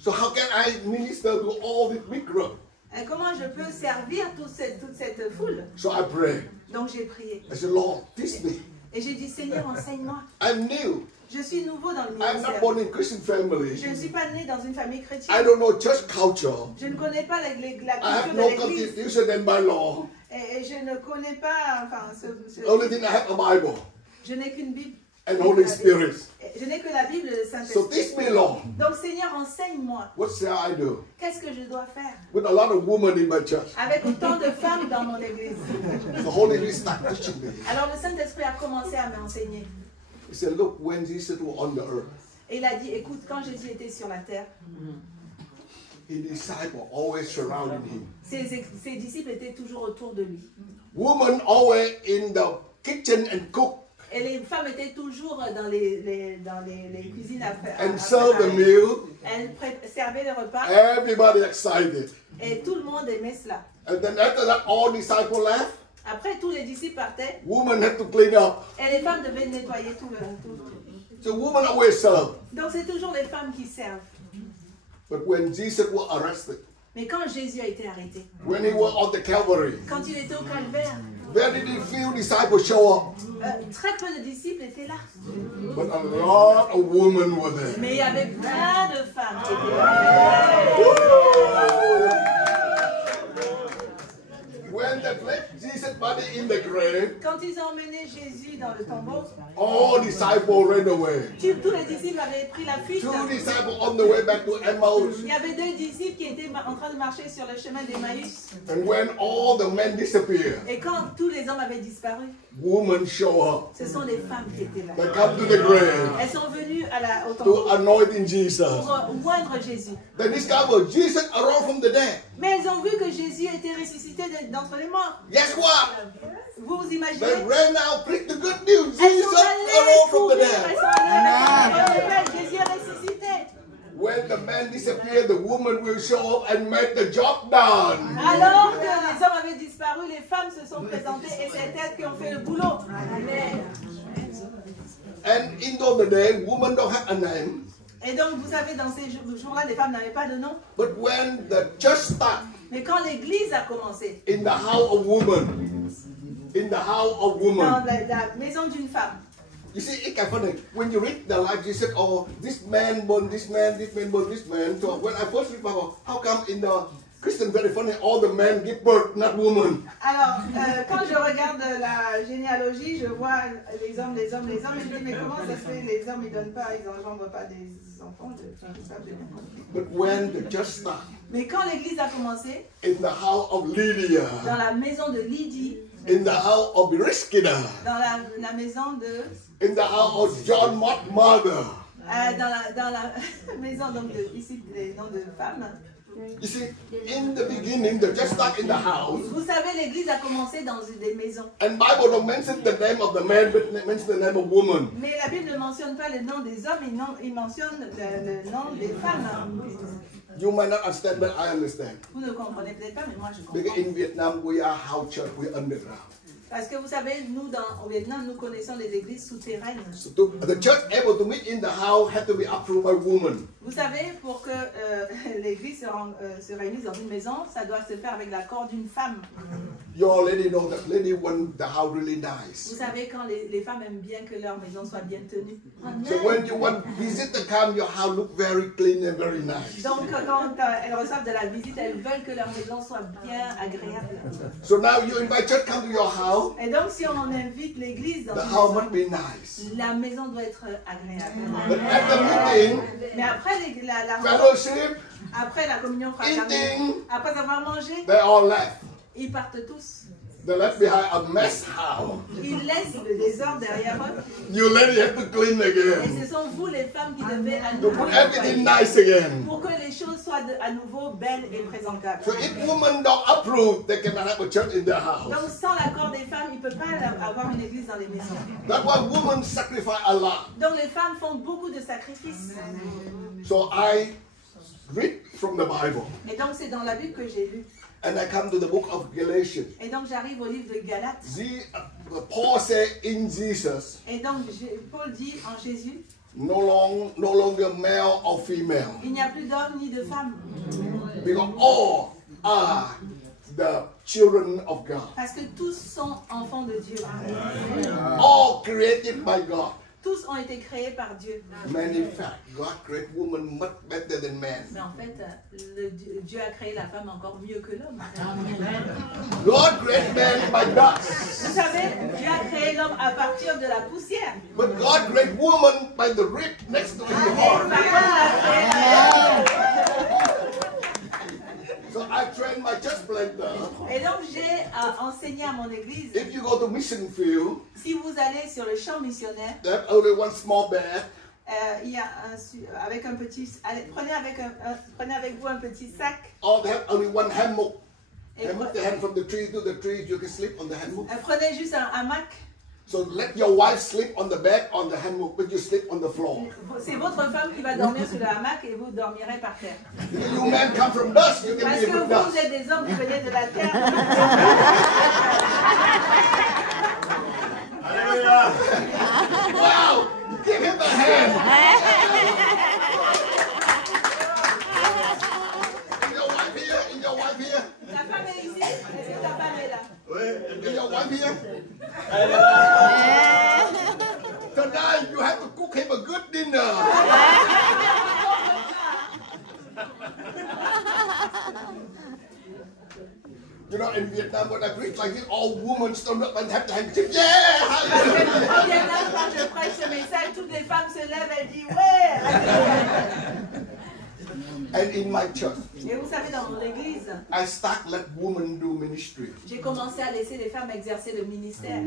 So how can I minister to all this big group? Et comment je peux servir toute cette foule? So I pray. Donc j'ai prié. I said, Lord, teach me. Et j'ai dit, Seigneur, enseigne-moi. I'm new. Je suis nouveau dans le I'm not ministère. born in Christian family. Je ne suis pas né dans une famille I chrétienne. don't know church culture. Je ne connais pas la I culture have de no l'église. constitution and by law. Et je ne connais pas, enfin, The only thing I have a Bible je n'ai qu'une Bible. and Holy Spirit. Je n'ai que la Bible et le So Saint-Esprit. teach me, Lord. Donc Seigneur, enseigne-moi. What shall I do? Qu'est-ce que je dois faire? With a lot of women in my church. Avec autant de femmes dans mon église. The Holy Spirit started teaching me. Alors le Saint-Esprit a commencé à m'enseigner. He said, look, when Jesus was on the earth, Et il a dit, écoute, quand Jésus était sur la terre, his disciples always surrounding him. ses disciples étaient toujours autour de lui. Women always in the kitchen and cook Et les femmes étaient toujours dans les cuisines à faire. and serve the meal. Elles servaient les repas Everybody excited. et tout le monde aimait cela. And then after that, all disciples left. Après, tous les disciples partaient Women had to clean up. et les femmes devaient nettoyer tout. So women always serve. Donc c'est toujours les femmes qui servent. But when Jesus was arrested, Mais quand Jésus a été arrêté, when he was on the Calvary, quand il était au calvaire, very few disciples show up. très peu de disciples étaient là. But a lot of women were there. Mais il y avait plein de femmes qui étaient là. When they left Jesus' body in the grave, Quand ils ont emmené Jésus dans le tombeau, all disciples ran away. tous les disciples avaient pris la fuite. 2 disciples on the way back to Emmaus. Il y avait 2 disciples qui étaient en train de marcher sur le chemin d'Emmaüs. And when all the men disappeared, Et quand tous les hommes avaient disparu, women show up. ce sont les femmes qui étaient là. They come to the grave Elles sont venues au to tombeau anoint Jesus. pour oindre Jésus. They discovered Jesus arose from the dead. Mais elles ont vu que Jésus était ressuscité d'entre les morts. Guess what? Vous vous imaginez? They ran out, preached the good news. Elles Jesus sont allées arose from the courir, elles dead. sont allées avec Jésus est ressuscité. When the men disappeared, the woman will show up and make the job done. Alors que les hommes avaient disparu, les femmes se sont présentées et c'est elles qui ont fait le boulot. Amen. And in those days, women don't have a name. Et donc, vous savez, dans ces jours-là, les femmes n'avaient pas de nom. But when the church started, Mais quand l'église a commencé, in the house of woman, in the house of dans woman, la maison d'une femme, you see, it's kind of funny. When you read the life, you said, oh, this man born this man, this man born this man. So when I first read Bible, how come in the Christian very funny. All the men give birth, not women. Alors, quand je regarde la généalogie, je vois les hommes, et je me dis, mais comment ça se fait, les hommes, ils donnent pas, ils n'engendrent pas des enfants, But when the church started, mais quand l'église a commencé, in the house of Lydia, dans la maison de Lydie, in the house of Beriskida, dans la maison de, in the house of John Mott mother, dans la maison donc ici les noms de femmes. you see, in the beginning, the church started in the house. Vous savez, l'église a commencé dans des maisons. And Bible don't mention the name of the man, but mention the name of woman. Mais la Bible ne mentionne pas le nom des hommes, il mentionne le nom des femmes. You might not understand, but I understand. Vous ne comprenez peut-être pas, mais moi je comprends. Because in Vietnam, we are house church, we are underground. Parce que vous savez, nous, au Vietnam, nous connaissons les églises souterraines. So the church able to meet in the house had to be approved by woman. Vous savez, pour que l'église se réunisse dans une maison, ça doit se faire avec l'accord d'une femme. You already know that lady want the house really nice. Vous savez, quand les femmes aiment bien que leur maison soit bien tenue. So when you want visitor come, your house look very clean and very nice. Donc, quand elles reçoivent de la visite, elles veulent que leur maison soit bien agréable. So now you invite church come to your house. Et donc, si on invite l'église dans The une house maison, must be nice. la maison doit être agréable. But at the meeting, Mais après la fellowship, après la communion fraternelle, eating, après avoir mangé, they all left. ils partent tous. They left behind a mess house. Ils laissent le désordre derrière eux. You lady have to clean Et again. ce sont vous les femmes qui devez à To nouveau put everything nice again. pour que les choses soient à nouveau belles et présentables. So if women don't approve, they cannot have a church in their house. Donc sans l'accord des femmes, il ne peut pas avoir une église dans les maisons. That's why women sacrifice a lot. Donc les femmes font beaucoup de sacrifices. So I read from the Bible. Et donc c'est dans la Bible que j'ai lu. And I come to the book of Galatians. Et donc j'arrive au livre de Galates. Paul said in Jesus, Et donc Paul dit en Jésus, no longer male or female. il n'y a plus d'hommes ni de femmes. Because all are the children of God. Parce que tous sont enfants de Dieu. All created by God. Tous ont été créés par Dieu. Man, in fact, God created woman much better than man. Mais en fait, Dieu a créé la femme encore mieux que l'homme. God created man by dust. Vous savez, Dieu a créé l'homme à partir de la poussière. But God created woman by the rib next to his Par heart. contre, il a créé So I trained my church planter. Et donc j'ai enseigné à mon église, If you go to mission field, si vous allez sur le champ missionnaire, they have only one small bed. il y a avec un petit, prenez avec vous un petit sac. Or they have only one hammock. Et Hammock, they hand from the tree to the tree. You can sleep on the hammock. prenez juste un hamac. So let your wife sleep on the bed on the hammock, but you sleep on the floor. C'est votre femme qui va dormir sur le hamac et vous dormirez par terre. You men come from dust, you can Parce be que with vous dust. êtes des hommes qui venaient de la terre. Wow! Give him a hand. Is your wife here? Is your wife here? Ta femme est ici? Est-ce que ta femme est là? Is your wife here? Tonight you have to cook him a good dinner. You know, in Vietnam, when I preach like this, all women stand up and have the handkerchief. Yeah! Au Vietnam, quand je prêche ce message, toutes les femmes se lèvent et disent ouais. And in my church, Et vous savez, dans mon église, I start let women do ministry. j'ai commencé à laisser les femmes exercer le ministère.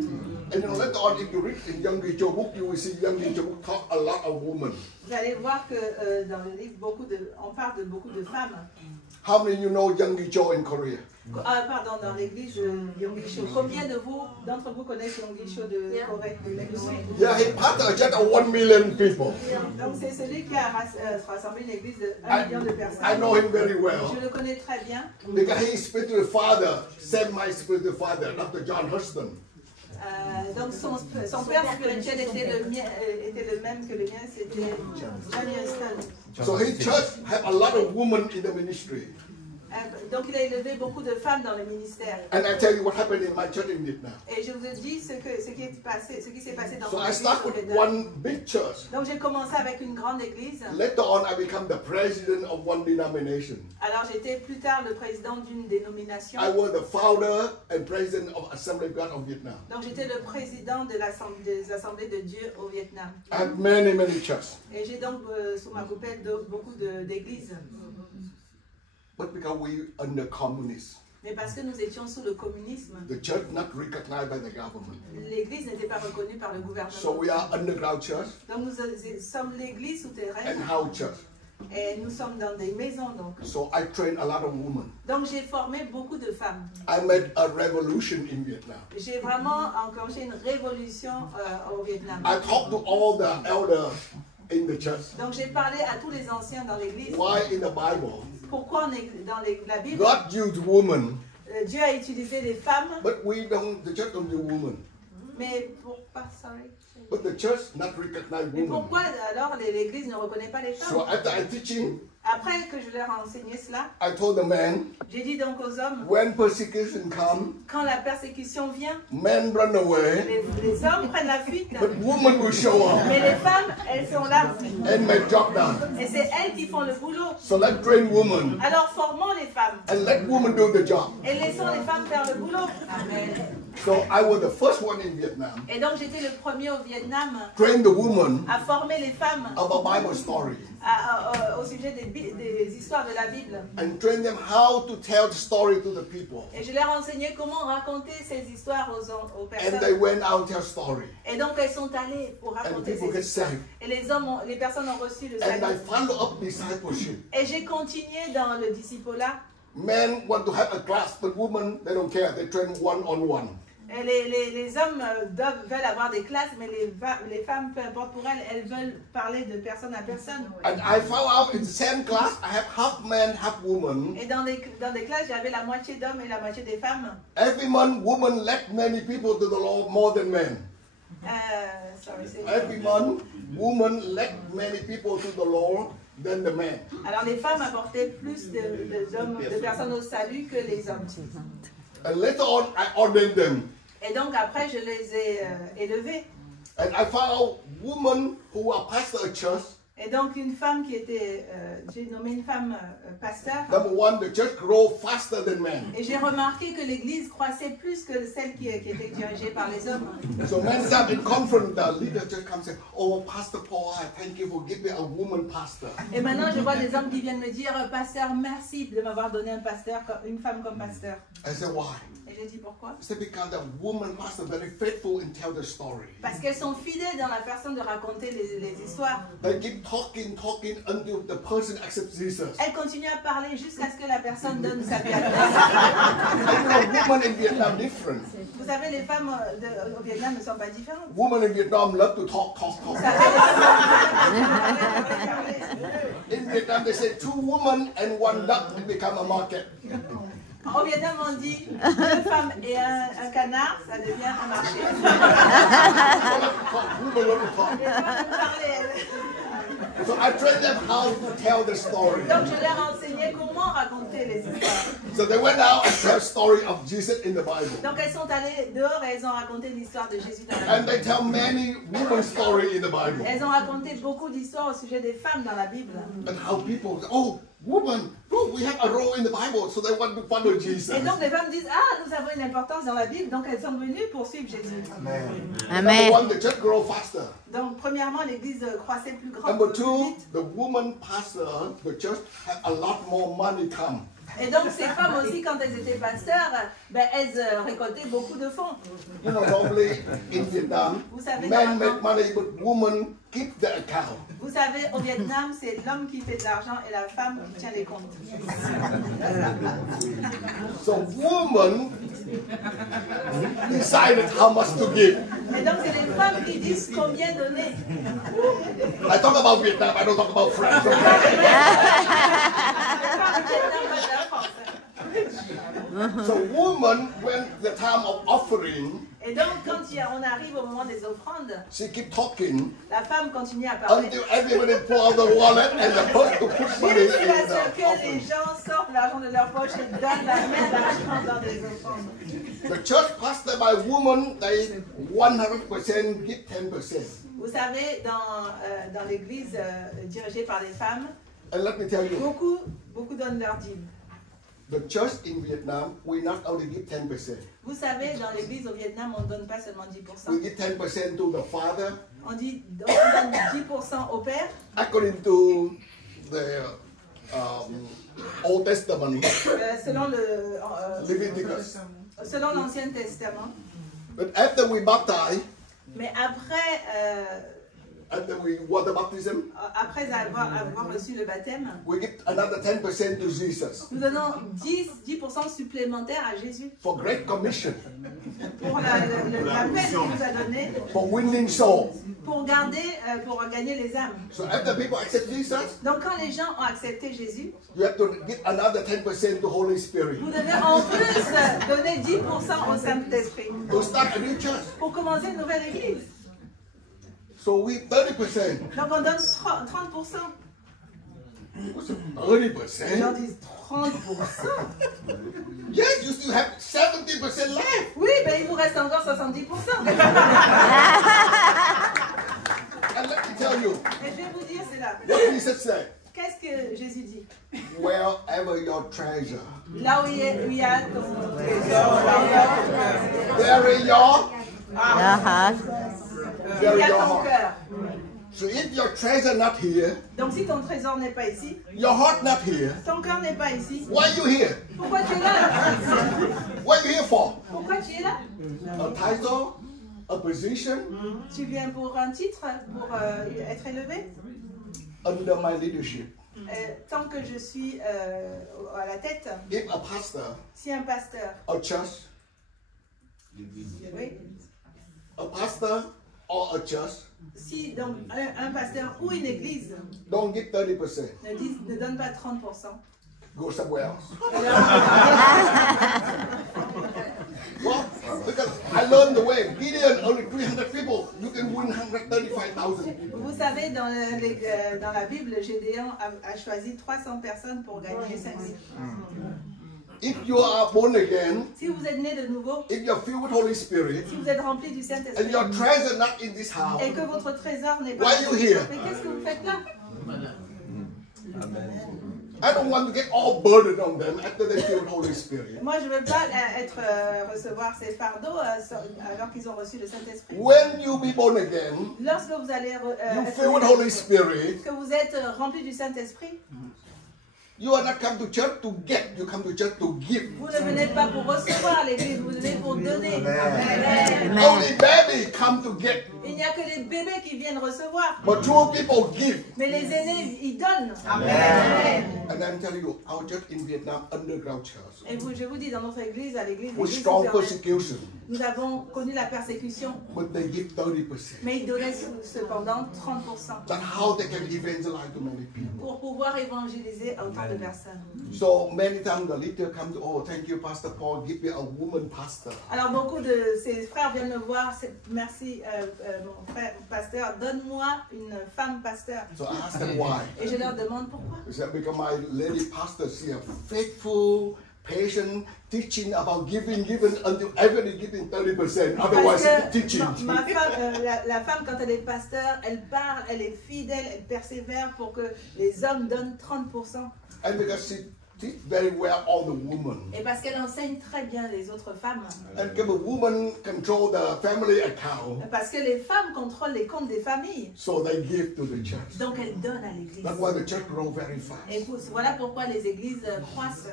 And you know, later on, if you read in Young Cho book, you will see Young Cho book talk a lot of women. Vous allez voir que dans le livre, on parle de beaucoup de femmes. How many of you know Young Cho in Korea? Pardon, dans l'église Yonggi-cho. Combien d'entre vous connaissent Yonggi-cho de Corée? Yeah, he pastor a church of 1 million people. Donc c'est celui qui a rassemblé une église de 1 million de personnes. I know him very well. Je le connais très bien. Because he is spiritual father, same my spiritual father, Dr. John Hurston. Donc son père spirituel était le même que le mien, c'était Johnny Huston. So his church have a lot of women in the ministry. Donc il a élevé beaucoup de femmes dans le ministère. And I tell you what happened in my church in Vietnam. Et je vous ai dit ce qui s'est passé dans So mon I église start au with Vietnam. one big church. Donc j'ai commencé avec une grande église. Later on, I become the president of one denomination. Alors j'étais plus tard le président d'une dénomination. I was the founder and president of Assembly of God of Vietnam. Donc j'étais le président de des assemblées de Dieu au Vietnam. I have many churches. Et j'ai donc sous ma coupelle beaucoup d'églises. But because we under communists, Mais parce que nous étions sous le communisme, the church not recognized by the government. l'église n'était pas reconnue par le gouvernement. So we are underground church Donc nous sommes l'église souterraine and house church. et nous sommes dans des maisons. So I train a lot of women. Donc j'ai formé beaucoup de femmes. I made a revolution in Vietnam. J'ai vraiment enclenché une révolution au Vietnam. I talked to all the elders in the church. Donc j'ai parlé à tous les anciens dans l'église. Why in the Bible? Pourquoi dans la Bible, God used women, Dieu a utilisé les femmes, but the church don't use women. mais pourquoi, sorry. But the church not recognize Mais women. pourquoi alors l'église ne reconnaît pas les femmes? So after I teaching, Après que je leur ai enseigné cela, I told the men, j'ai dit donc aux hommes, when persecution comes, quand la persécution vient, men run away, les hommes prennent la fuite, but women will show up mais les femmes, elles sont là. and make job done. Et c'est elles qui font le boulot. So let's train women Alors formons les femmes and let women do the job. et laissons les femmes faire le boulot. Amen. So I was the first one in Vietnam, Et donc j'étais le premier au Vietnam train the women à former les femmes about Bible story au sujet des histoires de la Bible. and train them how to tell the story to the people. Et je leur ai enseigné comment raconter ces histoires aux And personnes. they went out and tell story. Et donc elles sont allées pour And raconter people ces get histoires. saved. Et les personnes ont reçu le And I salut. follow up discipleship. Et j'ai continué dans le disciple-là. Men want to have a class, but women, they don't care. They train one-on-one. Et les hommes veulent avoir des classes, mais les femmes, peu importe pour elles, elles veulent parler de personne à personne. And I found out in the same class, I have half men, half women. Et dans des classes, j'avais la moitié d'hommes et la moitié des femmes. Every month, women led many people to the Lord more than men. Every month, women led many people to the Lord than the men. Alors les femmes apportaient plus de personnes au salut que les hommes. And later on, I ordained them. Et donc après, je les ai élevés. And I found out women who are pastor at church. Et donc une femme qui était, j'ai nommé une femme pasteur. Number one, the church grow faster than men. Et j'ai remarqué que l'église croissait plus que celle qui était dirigée par les hommes. So men start in conference, the leader just comes and say, "Oh, Pastor Paul, I thank you for giving me a woman pastor." Et maintenant, je vois des hommes qui viennent me dire, pasteur, merci de m'avoir donné un pasteur, une femme comme pasteur. I said, why? Et j'ai dit pourquoi? I said, because the woman pastor very faithful and tell the story. Parce qu'elles sont fidèles dans la façon de raconter les histoires. They keep talking until the person accepts Jesus. Elles continuent à parler jusqu'à ce que la personne donne sa vie à Christ. Women in Vietnam different. Vous savez, les femmes au Vietnam ne sont pas différentes. Women in Vietnam love to talk. Vous savez, les femmes In Vietnam, they say 2 women and 1 duck and become a market. au Vietnam, on dit 2 femmes et un canard, ça devient un marché. Women love to talk. Les femmes parlaient. So I trained them how to tell the story. Donc je leur ai enseigné comment raconter les histoires. So they went out and tell story of Jesus in the Bible. Donc elles sont allées dehors et elles ont raconté l'histoire de Jésus dans la And Bible. they tell many women's story in the Bible. Elles ont raconté beaucoup d'histoires au sujet des femmes dans la Bible. And how people say, oh, woman, oh, we have a role in the Bible, so they want to follow Jesus. Et donc les femmes disent, ah, nous avons une importance dans la Bible, donc elles sont venues pour suivre Jésus. Number one, the church grow faster. Donc premièrement, l'église croissait plus grande. Number plus 2, vite. the woman pastor, the church have a lot more money come. Et donc ces femmes aussi, quand elles étaient pasteurs, ben, elles récoltaient beaucoup de fonds. You know, normally in Vietnam, Vous savez, men normalement- make money, but women keep the account. Vous savez, au Vietnam, c'est l'homme qui fait de l'argent et la femme qui tient les comptes. So women decided how much to give. Et donc c'est les femmes qui disent combien donner. I talk about Vietnam, I don't talk about France. Les femmes au Vietnam veulent la France. So woman, when the time of offering, Et donc quand on arrive au moment des offrandes, she keep talking la femme continue à parler. until everybody pull out the wallet and the purse to put money in Jusqu'à ce the que les offering. gens sortent l'argent de leur poche et donnent mettent l'argent dans des offrandes. The church pastor by woman, they 100% give 10%. Vous savez, dans l'église dirigée par les femmes, And let me tell you, beaucoup donnent leur dîme. the church in Vietnam, we not only give 10%. Vous savez, dans l'église au Vietnam, on ne donne pas seulement 10%. We give 10% to the father, On donne 10% au père, according to the Old Testament, Leviticus. selon l'Ancien Testament. But after we baptize, Mais après after we water baptism, avoir reçu le baptême, we give another 10% to Jesus nous donnons 10% supplémentaires à Jésus for Great Commission, pour l'appel qu'il nous a donné, for winning soul. pour gagner les âmes. So after people accept Jesus, Donc quand les gens ont accepté Jésus, you have to give another 10% to Holy Spirit vous devez en plus donner 10% au Saint-Esprit to start a new church. pour commencer une nouvelle église. So we 30%. Donc on donne 30%. What's it, Les gens 30%? disent 30%. Yes, you still have 70% left. Oui, ben il vous reste encore 70%. And let me tell you, Et je vais vous dire, c'est là. what Jesus said, Qu'est-ce que Jésus dit? wherever your treasure, Là où il y a ton trésor, là où il y a ton cœur. there in your, Il there y in a your ton heart. cœur. So if your treasure not here, Donc si ton trésor n'est pas ici, your heart not here, ton cœur n'est pas ici, why you here? pourquoi tu es là? What you here for? Pourquoi tu es là? A title, a position Tu viens pour un titre, pour être élevé? under my leadership. Tant que je suis à la tête, If a pastor, si un pasteur, a church, oui, a pastor or a church si donc un pasteur ou une église don't give 30%, ne donne pas 30%, go somewhere else. Well, because I learned the way. Gideon only 300 people. You can win 135,000. vous savez, dans la Bible, Gédéon a choisi 300 personnes pour gagner 5000. If you are born again, Si vous êtes né de nouveau, if you're filled with Holy Spirit, si vous êtes rempli du and Saint-Esprit, your treasure not in this house, et que votre trésor n'est pas... Why you here? Mais qu'est-ce que vous faites là? I don't want to get all burdened on them after they filled with Holy Spirit. Moi, je ne veux pas recevoir ces fardeaux alors qu'ils ont reçu le Saint-Esprit. When you be born again, Lorsque vous allez you filled with Holy Spirit, que vous êtes rempli du Saint-Esprit, you are not come to church to get, you come to church to give. vous ne venez pas pour recevoir l'Église, vous venez pour donner. Amen. Only baby come to get, Il n'y a que les bébés qui viennent recevoir, but true people give. mais les aînés, ils donnent. And I'm telling you, our church in Vietnam, underground church, Et je vous dis, dans notre Église, à l'Église, with strong supérieure, persecution, nous avons connu la persécution, but they give 30%. mais ils donnaient cependant 30% That's how they can evangelize to many people. pour pouvoir évangéliser à autant de personnes. So many times the leader comes, oh, thank you, Pastor Paul, give me a woman pastor. Alors beaucoup de ces frères viennent me voir, merci mon frère pasteur, donne-moi une femme pasteur. So I ask them why. Et je leur demande pourquoi. They said, because my lady pastor, she is faithful, patient, teaching about giving until everybody giving 30%. Otherwise, Parce que teaching. ma femme, la femme, quand elle est pasteur, elle parle, elle est fidèle, elle persévère pour que les hommes donnent 30%. And because she teach very well all the women. Et parce qu'elle enseigne très bien les autres femmes. And because the woman control the family account, Parce que les femmes contrôlent les comptes des familles. so they give to the church. Donc elles donnent à l'église. That's why the church grow very fast. Et voilà pourquoi les églises croissent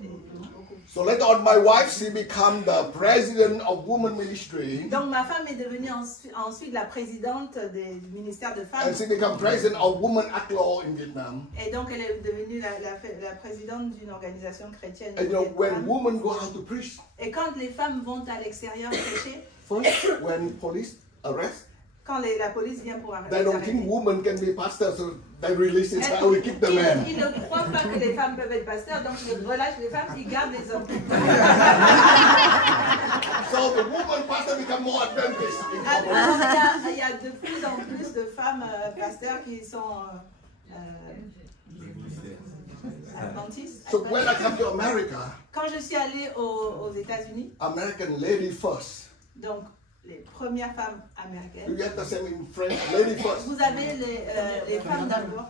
beaucoup. So later on, my wife, she become the president of women ministry. Donc ma femme est devenue ensuite la présidente du ministère de femmes. And she become president of Women Act Law in Vietnam. Et donc elle est devenue la présidente d'une organisation chrétienne. And you know, when women go out to preach, Et quand les femmes vont à l'extérieur prêcher, first, when police arrest, quand la police vient pour they don't think arrêter, women can be pastors, so they release it, so we keep the men. ils ne croient pas que les femmes peuvent être pasteurs, donc ils relâchent les femmes, ils gardent les hommes. So the woman pastor become more advantaged. Alors, il y a de plus en plus de femmes pasteurs qui sont adventiste. So when I come to America, Quand je suis allée aux États-Unis, American lady first. donc les premières femmes Do américaines, you have the same in French? Lady first. vous avez les femmes d'abord.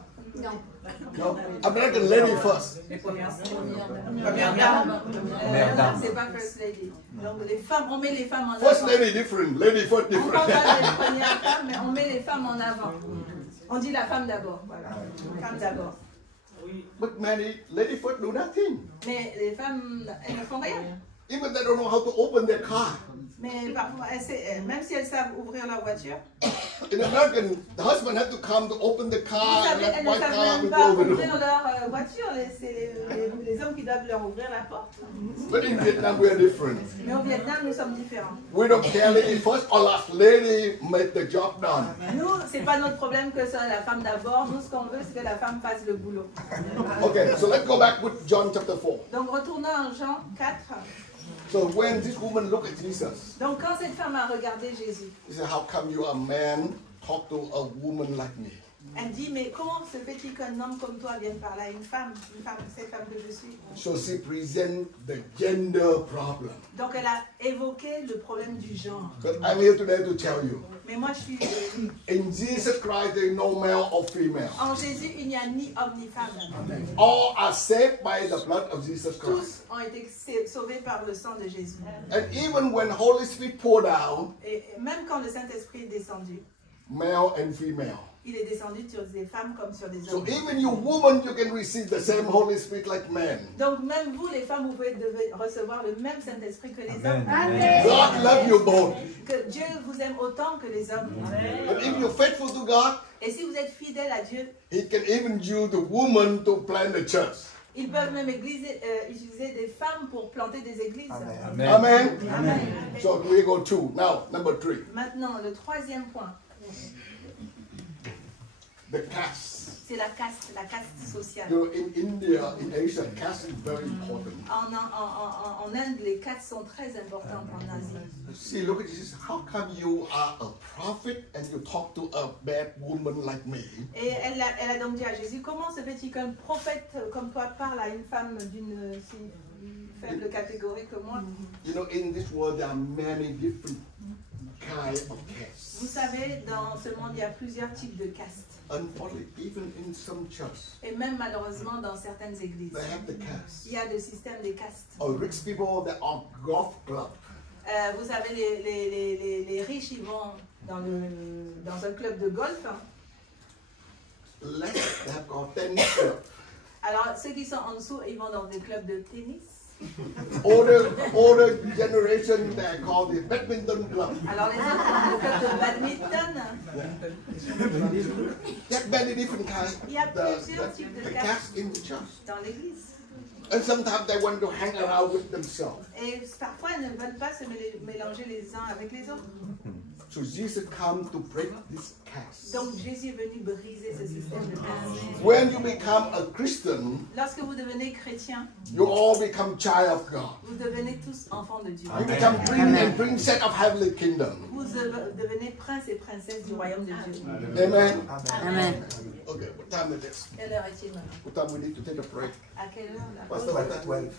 No, American lady first. Première dame, c'est pas first lady. Donc les femmes, on met les femmes en First avant. lady different, lady first On different. parle pas des premières femmes, mais on met les femmes en avant. On dit la femme d'abord, voilà. Femme d'abord. But many lady first do nothing. Mais les femmes, elles ne font rien. Even they don't know how to open their car. Mais parfois, même si elles savent ouvrir leur voiture, In American, the husband had to come to open the vous car, savez, and elles that ne white savent car même and pas close the ouvrir door. leur voiture. C'est les hommes qui doivent leur ouvrir la porte. But in Vietnam, we are different. Mais au Vietnam, nous sommes différents. We don't care lady first or last lady make the job done. Nous, c'est pas notre problème que ce soit la femme d'abord. Nous, ce qu'on veut, c'est que la femme fasse le boulot. Okay, so let's go back with John chapter 4. Donc, retournons en Jean 4. So when this woman looked at Jesus, Donc, quand cette femme a regardé Jésus, he said, how come you, a man, talk to a woman like me? elle dit, mais comment se fait-il qu'un homme comme toi vienne parler à une femme, cette femme que je suis? So she present the gender problem. Donc, elle a évoqué le problème du genre. But I'm here today to tell you, Mais moi, je suis... in Jesus Christ there is no male or female. En Jésus, il n'y a ni homme ni femme. All are saved by the blood of Jesus Christ. Tous ont été sauvés par le sang de Jésus. And even when Holy Spirit poured out, Et même quand le Saint-Esprit est descendu, male and female. il est descendu sur des femmes comme sur des So hommes. even you woman, you can receive the same Holy Spirit like men. Donc même vous, les femmes, vous pouvez recevoir le même Saint-Esprit que les hommes. God love you both. Que Dieu vous aime autant que les hommes. But if you're faithful to God, Et si vous êtes fidèle à Dieu, He can even use the woman to plant the church. ils peuvent même utiliser des femmes pour planter des églises. Amen. So we go 2. Now, number 3. Maintenant, le troisième point, The caste. c'est la caste sociale. You know, in India, in Asia, caste is very important. En Inde, les castes sont très importantes en Asie. See, look at this. How come you are a prophet and you talk to a bad woman like me? Et elle a donc dit à Jésus, comment se fait-il qu'un prophète comme toi parle à une femme d'une si faible catégorie que moi? You know, in this world, there are many different kinds of castes. Vous savez, dans ce monde, il y a plusieurs types de castes. Unfortunately, even in some churches, Et même malheureusement, dans certaines églises, they have the caste. il y a le système des castes. Or rich people that are golf club. Vous savez, les riches, ils vont dans un club de golf. Less they have got tennis club. Alors, ceux qui sont en dessous, ils vont dans des clubs de tennis. Older generation, they call the badminton club. Alors, les autres vont dans le club de badminton. There are many different kinds. Il y a plusieurs types de The castes caste in the church. dans l'église. And sometimes they want to hang around with themselves. Et parfois, ils ne veulent pas se mélanger les uns avec les autres. So Jesus come to break this caste. Donc, Jésus est venu briser ce système de caste. When you become a Christian, Lorsque vous devenez chrétien, you all become child of God. vous devenez tous enfants de Dieu. You become prince and princess of heavenly kingdom. Vous devenez prince et princesse du royaume de Dieu. Amen. Amen. Okay, what time is this? Quelle heure est-il maintenant? What time we need to take a break? À quelle heure là? Pastor, what at 12?